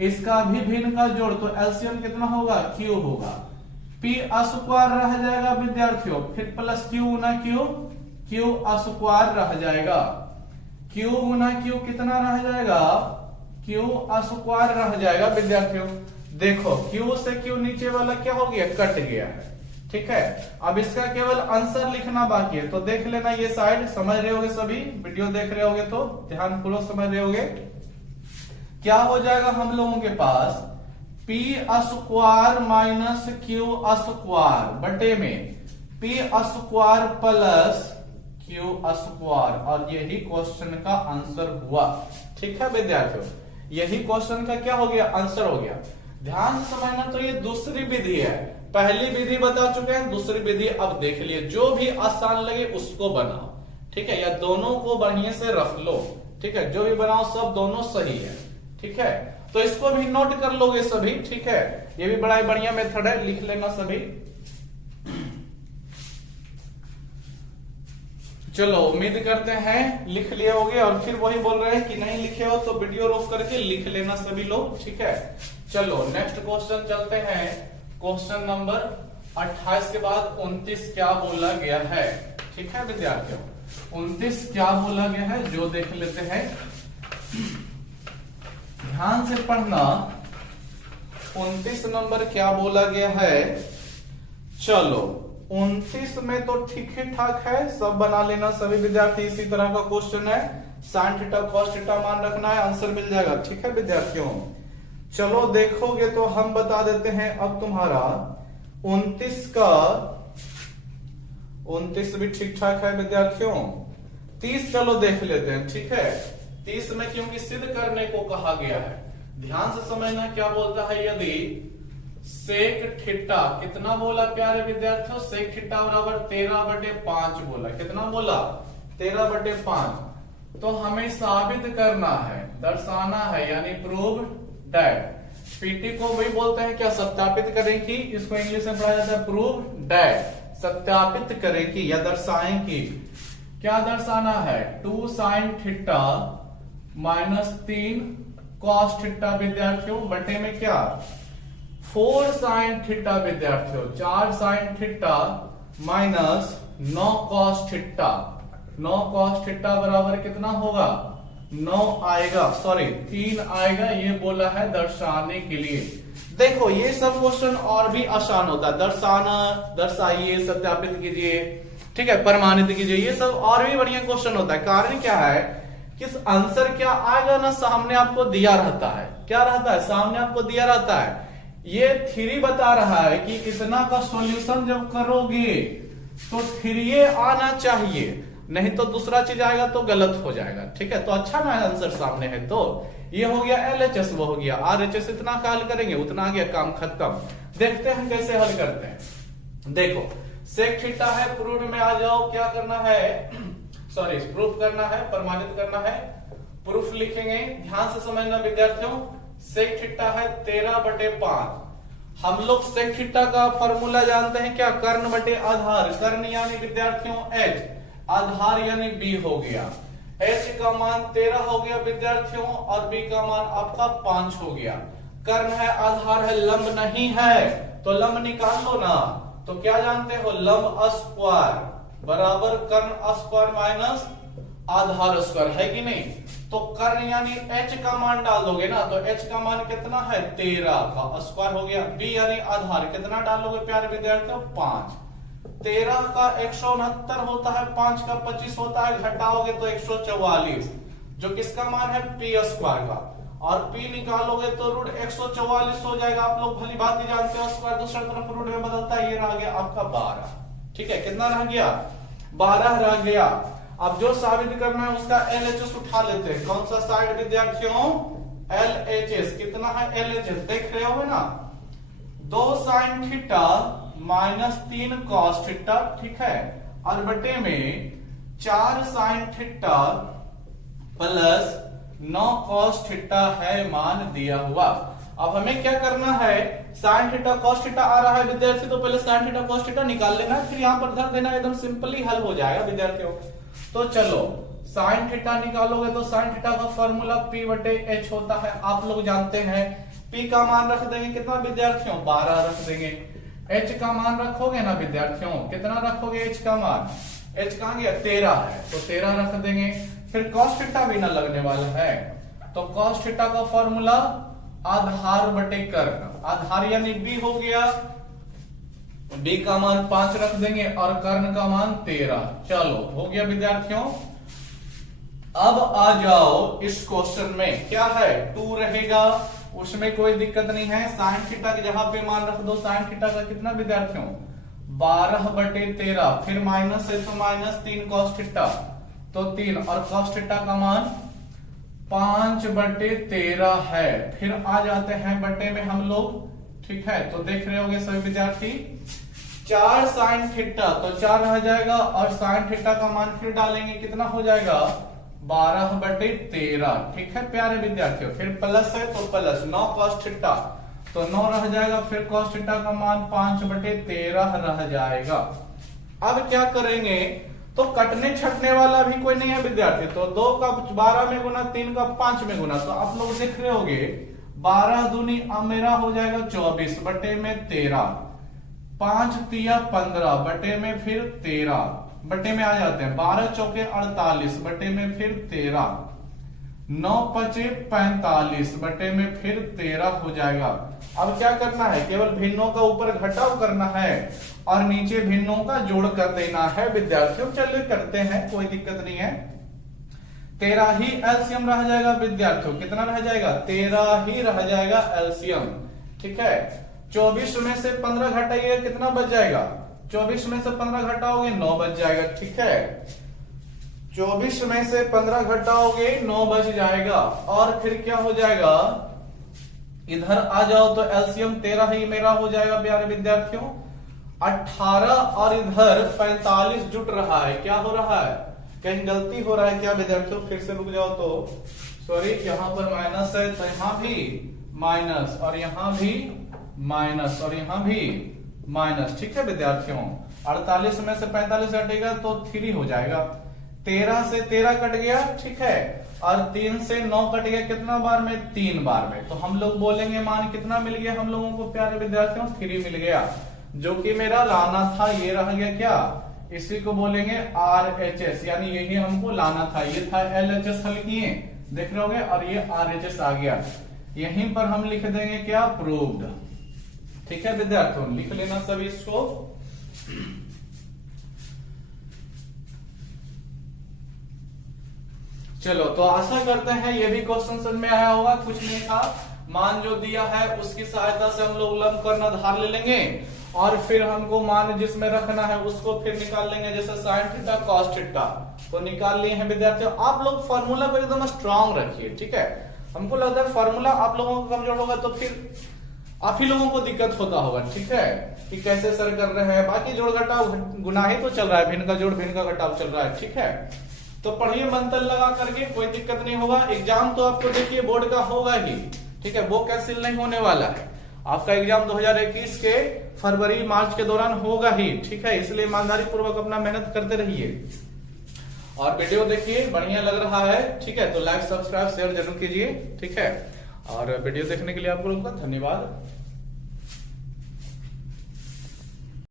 इसका भी भिन्न का जोड़, तो एलसीएम कितना होगा q होगा, p स्क्वायर रह जाएगा विद्यार्थियों, फिर प्लस q गुना q स्क्वायर रह जाएगा, q गुना q कितना रह जाएगा, q स्क्वायर रह जाएगा विद्यार्थियों। देखो q से q नीचे वाला क्या हो गया, कट गया है, ठीक है। अब इसका केवल आंसर लिखना बाकी है, तो देख लेना ये साइड, समझ रहे होगे सभी, वीडियो देख रहे होगे तो ध्यान पूर्वक समझ रहे होगे। क्या हो जाएगा हम लोगों के पास, p square minus q square बटे में p square plus q square, और यही क्वेश्चन का आंसर हुआ, ठीक है विद्यार्थियों, यही क्वेश्चन का क्या हो गया, आंसर हो गया। ध्यान से समझना, तो ये दूसरी विधि है, पहली विधि बता चुके हैं, दूसरी विधि अब देख लिए, जो भी आसान लगे उसको बनाओ, ठीक है, या दोनों को बढ़िया से रख लो, ठीक है, जो भी बनाओ सब दोनों सही है, ठीक है। तो इसको भी नोट कर लोगे सभी, ठीक है, ये भी बड़ा बढ़िया मेथड है, लिख लेना सभी। चलो उम्मीद करते हैं लिख लिए होगे, और फिर वही बोल रहे हैं कि नहीं लिखे हो तो वीडियो रोक करके लिख लेना सभी लोग, ठीक है। चलो नेक्स्ट क्वेश्चन चलते हैं, क्वेश्चन नंबर 28 के बाद 29 क्या बोला गया है, ठीक है विद्यार्थियों, 29 क्या बोला गया है जो देख लेते हैं, ध्यान से पढ़ना। 29 नंबर क्या बोला गया है, चलो 29 में तो ठीक ही ठाक है, सब बना लेना सभी विद्यार्थी, इसी तरह का क्वेश्चन है, sin थीटा cos थीटा मान रखना है, आंसर मिल जाएगा, ठीक है विद्यार्थियों। चलो देखोगे तो हम बता देते हैं अब तुम्हारा 29 का, 29 भी ठीक ठाक है विद्यार्थियों। 30 चलो देख लेते हैं, ठीक है, 30 में क्योंकि सिद्ध करने को कहा गया है, ध्यान से समझना क्या बोलता है, यदि सेक थीटा कितना बोला प्यारे विद्यार्थियों, सेक थीटा बराबर 13/5 बोला, कितना बोला 13/5, तो हमें साबित करना है, दर्शाना है, यानी प्रूव दैट, पीटी को वही बोलते हैं क्या, सत्यापित करें कि, इसको इंग्लिश में पढ़ा जाता है प्रूव दैट, सत्यापित करें कि या दर्शाएं कि, क्या दर्शाना है, 2 sin theta minus 3 cos theta विद्यार्थियों बटे में क्या 4 sin थीटा विद्यार्थियों, 4 sin theta minus 9 cos theta, 9 cos theta बराबर कितना होगा 9 आएगा, सॉरी 3 आएगा, ये बोला है दर्शाने के लिए। देखो ये सब क्वेश्चन और भी आसान होता है, दर्शाना, दर्शाइए, सत्यापित कीजिए, ठीक है, प्रमाणित कीजिए, ये सब और भी बढ़िया क्वेश्चन होता है। कारण क्या है, किस आंसर क्या आएगा ना, सामने आपको दिया रहता है, क्या रहता है, सामने आपको दिया रहता है, ये थ्री बता रहा है कि इतना का सॉल्यूशन जब करोगे तो थ्री आना चाहिए, नहीं तो दूसरा चीज आएगा तो गलत हो जाएगा, ठीक है। तो अच्छा ना आंसर सामने है, तो ये हो गया LHS, वो हो गया RHS, इतना का हल करेंगे उतना आ गया, काम खत्म। देखते हैं कैसे हल करते हैं। देखो सेक थीटा है, प्रूफ में आ जाओ, क्या करना है, सॉरी प्रूफ करना है, प्रमाणित करना है, प्रूफ लिखेंगे, ध्यान से समझना विद्यार्थियों। सेक थीटा है 13/5, हम लोग सेक थीटा का फॉर्मूला जानते हैं क्या, कर्ण बटे आधार, कर्ण यानी विद्यार्थियों H, आधार यानी B हो गया, H का मान 13 हो गया विद्यार्थियों, और B का मान आपका 5 हो गया। कर्ण है, आधार है, लंब नहीं है, तो लंब निकाल लो ना, तो क्या जानते हो, लंब स्क्वायर बराबर कर्ण स्क्वायर माइनस आधार स्क्वायर, है कि नहीं। तो कर्ण यानी H का मान डाल दोगे ना, तो H का मान कितना है 13 का स्क्वायर हो गया, B यानी आधार कितना डालोगे प्यारे विद्यार्थियों 5, 13 का 169 होता है, 5 का 25 होता है, घटाओगे तो 144, जो किसका मान है पी स्क्वायर का, और पी निकालोगे तो रूट 144 हो जाएगा। आप लोग भली बात ही जानते हो, स्क्वायर दूसरी तरफ रूट में बदलता है। ये रह गया आपका 12। ठीक है, कितना रह गया 12 रह गया। अब जो साबित करना है उसका LHS उठा लेते हैं। कौन सा साइड विद्यार्थियों, LHS। कितना है LHS देख रहे हो ना, 2 sin theta minus 3 cos theta, ठीक है, और बटे में 4 sin theta plus 9 cos theta है मान दिया हुआ। अब हमें क्या करना है, sin थीटा cos थीटा आ रहा है विद्यार्थी, तो पहले sin थीटा cos थीटा निकाल लेना, फिर यहां पर धर देना, एकदम सिंपली हल हो जाएगा विद्यार्थियों। तो चलो sin थीटा निकालोगे तो sin थीटा का फॉर्मूला P बटे H होता है, आप लोग जानते हैं। P का मान रख देंगे कितना विद्यार्थियों, 12 रख देंगे। H का मान रखोगे ना विद्यार्थियों, कितना रखोगे H का मान, H कहां गया 13 है, तो 13 रख देंगे। फिर cos थीटा भी ना लगने वाला है, तो cos थीटा का फॉर्मूला आधार बटे कर्ण, आधार यानी B हो गया, B का मान 5 रख देंगे और कर्ण का मान 13। चलो हो गया विद्यार्थियों। अब आ जाओ इस क्वेश्चन में, क्या है 2 रहेगा, उसमें कोई दिक्कत नहीं है। sin थीटा के जहां पे मान रख दो, sin थीटा का कितना विद्यार्थियों 12 बटे 13, फिर माइनस है तो माइनस 3 cos थीटा तो 3, और cos थीटा का मान 5 बटे 13 है। फिर आ जाते हैं बटे में हम लोग, ठीक है, तो देख रहे होंगे सभी विद्यार्थी 4 sin थीटा, तो 4 रह जाएगा, और sin थीटा का मान फिर डालेंगे, कितना हो जाएगा 12 बटे 13। ठीक है प्यारे विद्यार्थियों, फिर प्लस है तो प्लस 9 cos थीटा, तो 9 रह जाएगा, फिर cos थीटा का मान 5 बटे 13 रह जाएगा। अब क्या करेंगे, तो कटने छटने वाला भी कोई नहीं है विद्यार्थी, तो 2 का 12 में गुना, 3 का 5 में गुना, तो आप लोग देख रहे होगे 12 दूनी अब मेरा हो जाएगा 24 बटे में 13, 5 तिया 15 बटे में फिर 13 बटे में आ जाते हैं, 12 चौके 48 बटे में फिर 13, 9 पचे 45 बटे में फिर 13 हो जाएगा। अब क्या करना है, केवल भिन्नों का ऊपर घटाव करना है और नीचे भिन्नों का जोड़ कर देना है विद्यार्थियों। चलिए करते हैं, कोई दिक्कत नहीं है। 13 ही एलसीएम रह जाएगा विद्यार्थियों, कितना रह जाएगा 13 ही रह जाएगा एलसीएम। ठीक है, 24 में से 15 घटाइए, कितना बच जाएगा, 24 में से 15 घटाओगे 9 बच जाएगा। ठीक है, 24 में से 15 घटाओगे 9 बच जाएगा, और फिर क्या हो जाएगा, इधर आ जाओ तो एलसीएम 13 ही मेरा हो जाएगा प्यारे विद्यार्थियों। 18 और इधर 45 जुट रहा है, क्या हो रहा है, कहीं गलती हो रहा है क्या विद्यार्थियों, फिर से रुक जाओ तो, सॉरी यहाँ पर माइनस है तो यहां भी माइनस, और यहां भी माइनस, और यहां भी माइनस। ठीक है विद्यार्थियों, 48 में से 45 हटेगा तो 3 हो जाएगा, 13 से 13 कट गया, ठीक है, और 3 से 9 कट गया, कितना बार में 3 बार में, तो हम लोग बोलेंगे मान कितना मिल गया हम लोगों को प्यारे विद्यार्थियों 3 मिल गया, जो कि मेरा लाना था, ये रह गया क्या, इसी को बोलेंगे RHS, यानी यही हमको लाना था, ये था LHS हल किए, देख रहे होगे, और ये RHS आ गया, यहीं पर हम लिख देंगे क्या, प्रूव्ड। ठीक है विद्यार्थियों, लिख लेना सभी इसको। चलो तो आशा करते हैं ये भी क्वेश्चन समझ में आया होगा, कुछ नहीं था, मान जो दिया है उसकी सहायता से हम लोग लंब कर्ण आधार ले लेंगे, और फिर हमको मान जिसमें रखना है उसको फिर निकाल लेंगे, जैसे sin थीटा cos थीटा तो निकाल लिए हैं विद्यार्थियों। आप लोग फॉर्मूला को एकदम स्ट्रांग रखिए, ठीक है, हमको लगता है फॉर्मूला आप लोगों को कमजोर होगा तो फिर आप ही लोगों को दिक्कत होता होगा, ठीक है, कि कैसे सर कर रहे हैं, बाकी जोड़ घटाव गुना ही तो चल रहा है, भिन्न का जोड़ भिन्न का घटाव चल रहा है। ठीक है, तो पढ़िए मंत्र लगा करके, कोई दिक्कत नहीं होगा। एग्जाम तो आपको देखिए बोर्ड का होगा ही, ठीक है, वो कैंसिल नहीं होने वाला है, आपका एग्जाम 2021 के फरवरी मार्च के दौरान होगा ही, ठीक है, इसलिए ईमानदारी पूर्वक अपना मेहनत करते रहिए और वीडियो देखिए, बढ़िया लग रहा है, ठीक है, तो लाइक सब्सक्राइब शेयर जरूर कीजिए, ठीक है, और वीडियो देखने के लिए आप लोगों का धन्यवाद।